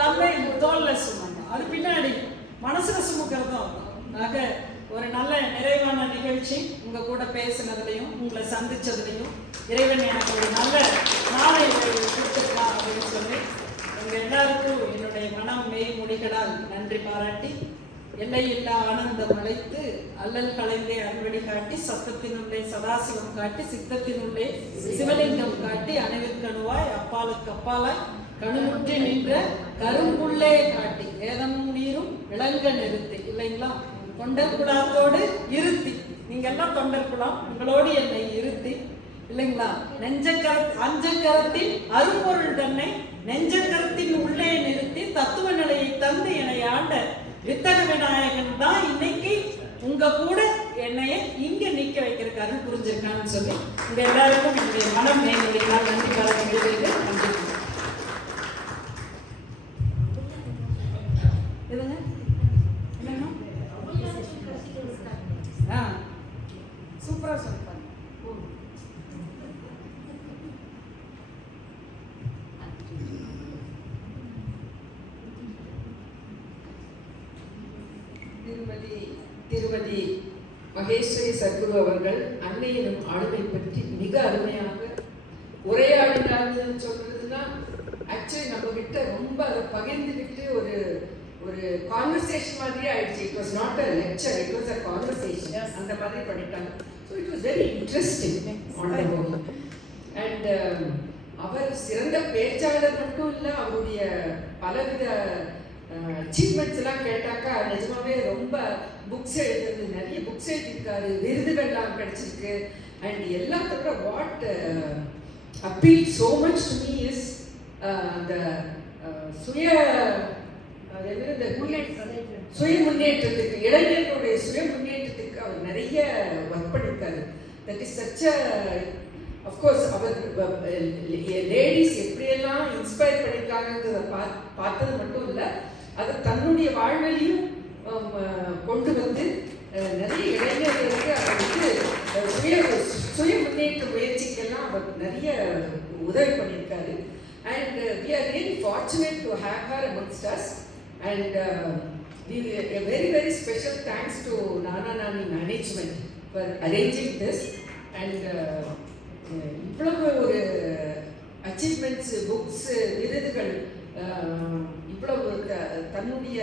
தந்தை தோல்ல சுமந்தா அது பின்னாடி மனசுல சுமக்கிறதும். ஆக ஒரு நல்ல நிறைவான நிகழ்ச்சி. உங்க கூட பேசினதுலையும் உங்களை சந்திச்சதுலையும் இறைவன் எனக்கு ஒரு நல்ல நாளை கொடுத்துருக்கான் அப்படின்னு சொல்லி உங்க எல்லாருக்கும் என்னுடைய மனம் மெய் முடிகளால் நன்றி பாராட்டி, எல்லையில்லா ஆனந்தம் அழைத்து அல்லல் கலைந்தே அன்படி காட்டி, சத்தத்தினுள்ளே சதாசிவம் காட்டி, சித்தத்தினுள்ளே சிவலிங்கம் காட்டி, அணுவிற்கணுவாய் அப்பாலுக்கு அப்பாலாய் கணுமுற்றி நின்ற கரும்புள்ளே காட்டி, வேதமும் நீரும் விளங்க நிறுத்தி. இல்லைங்களா? தொண்டர் குழாத்தோடு இருத்தி, நீங்க எல்லாம் தொண்டர் குழாம், உங்களோடு என்னை இருத்தி. இல்லைங்களா? அஞ்சக்கரத்தின் அரும்பொருள் தன்னை நெஞ்சக்கரத்தின் உள்ளே நிறுத்தி தத்துவ நிலையை தந்து என்னை ஆண்ட வித்தக விநாயகன் தான் இன்னைக்கு உங்க கூட என்னைய இங்க நிக்க வைக்கிறதுக்கு அருள் புரிஞ்சிருக்கான்னு சொல்லி உங்க எல்லாருக்கும் என்னுடைய மனம் மேம்படுத்தினால் நன்றி பாராட்டுகிறது. நன்றி. இதுங்க சூப்பரா சொல்லிப்பாங்க. திருமதி மகேஸ்வரி சத்குரு அவர்கள் அன்னை எனும் ஆளுமை பற்றி மிக அருமையாக உரையாடினாங்கன்னு சொல்றதுன்னா, ஆக்சுவலி நம்ம கிட்ட ரொம்ப அதை பகிர்ந்துக்கிட்டு ஒரு ஒரு கான்வர்சேஷன் மாதிரியே ஆயிடுச்சு. It was not a lecture, it was a conversation. அந்த மாதிரி பண்ணிட்டாங்க. So it was very interesting ஆன். அண்ட் அவர் சிறந்த பேச்சாளர் மட்டும் இல்லை, அவருடைய பலவித அச்சீவ்மெண்ட்ஸ் எல்லாம் கேட்டாக்கா நிஜமாவே ரொம்ப புக்ஸ் எழுதுறது, நிறைய புக்ஸ் எழுதியிருக்காரு, விருதுகள்லாம் கிடைச்சிருக்கு. அண்ட் எல்லாத்தோட what appeal so much to me is அந்த சுய முன்னேற்றத்துக்கு, இளைஞர்களுடைய சுய முன்னேற்றத்துக்கு அவர் நிறைய ஒர்க் பண்ணியிருக்காரு. தட் இஸ் சச் அஃப்கோர்ஸ் அவர் லேடிஸ் எப்படியெல்லாம் இன்ஸ்பயர் பண்ணியிருக்காங்கிறத பார்த்தது மட்டும் இல்லை, அது தன்னுடைய வாழ்விலையும் கொண்டு வந்து நிறைய இளைஞர்களுக்கு அவர் வந்து சுய முன்னேற்ற முயற்சிக்கெல்லாம் அவர் நிறைய உதவி பண்ணியிருக்காரு. And we are really fortunate to have her amongst us. And a very very special thanks to Nana Nani management for arranging this. And இவ்வளவு ஒரு அச்சீவ்மெண்ட்ஸ், புக்ஸ், விருதுகள், இவ்வளவு தன்னுடைய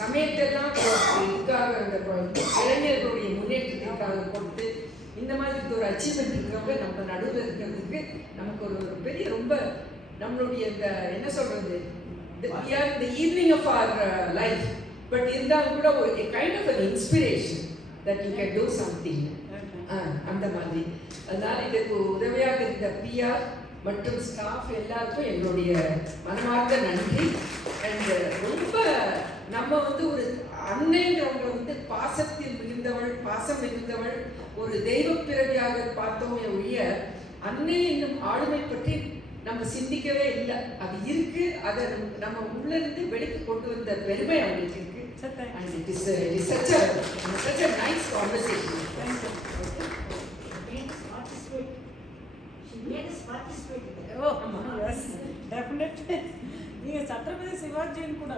சமயத்தெல்லாம் இதுக்காக இந்த இளைஞர்களுடைய முன்னேற்றத்திற்காக கொடுத்து இந்த மாதிரி ஒரு அச்சீவ்மெண்ட் இருக்கிறவங்க நம்ம நடுவில் இருக்கிறதுக்கு நமக்கு ஒரு ஒரு பெரிய ரொம்ப நம்மளுடைய இந்த என்ன சொல்றது இந்த ஈவினிங் ஆஃப் அவர் லைஃப் பட் இருந்தாலும் கூட ஒரு kind of an inspiration that you can do something அந்த மாதிரி. அதனால இதுக்கு உதவியாக இருந்த பிஆர் மற்றும் ஸ்டாஃப் எல்லாருக்கும் என்னுடைய மனமார்ந்த நன்றி. அண்ட் ரொம்ப நம்ம வந்து ஒரு அன்னைங்கிறவங்க வந்து பாசத்தில் மிகுந்தவள், பாசம் மிகுந்தவள், ஒரு தெய்வ பிறவியாக பார்த்தோமே ஒழிய அன்னை என்னும் ஆளுமை பற்றி நம்ம சிந்திக்கவே இல்லை. அது இருக்கு, அதை நம்ம உள்ள இருந்து வெளிக்கு கொண்டு வந்த பெருமை அவங்களுக்கு இருக்கு. And it is such a nice conversation. Thank you. She made us participate. Oh, yes, definitely. நீங்க சத்ரபதி சிவாஜின்னு கூட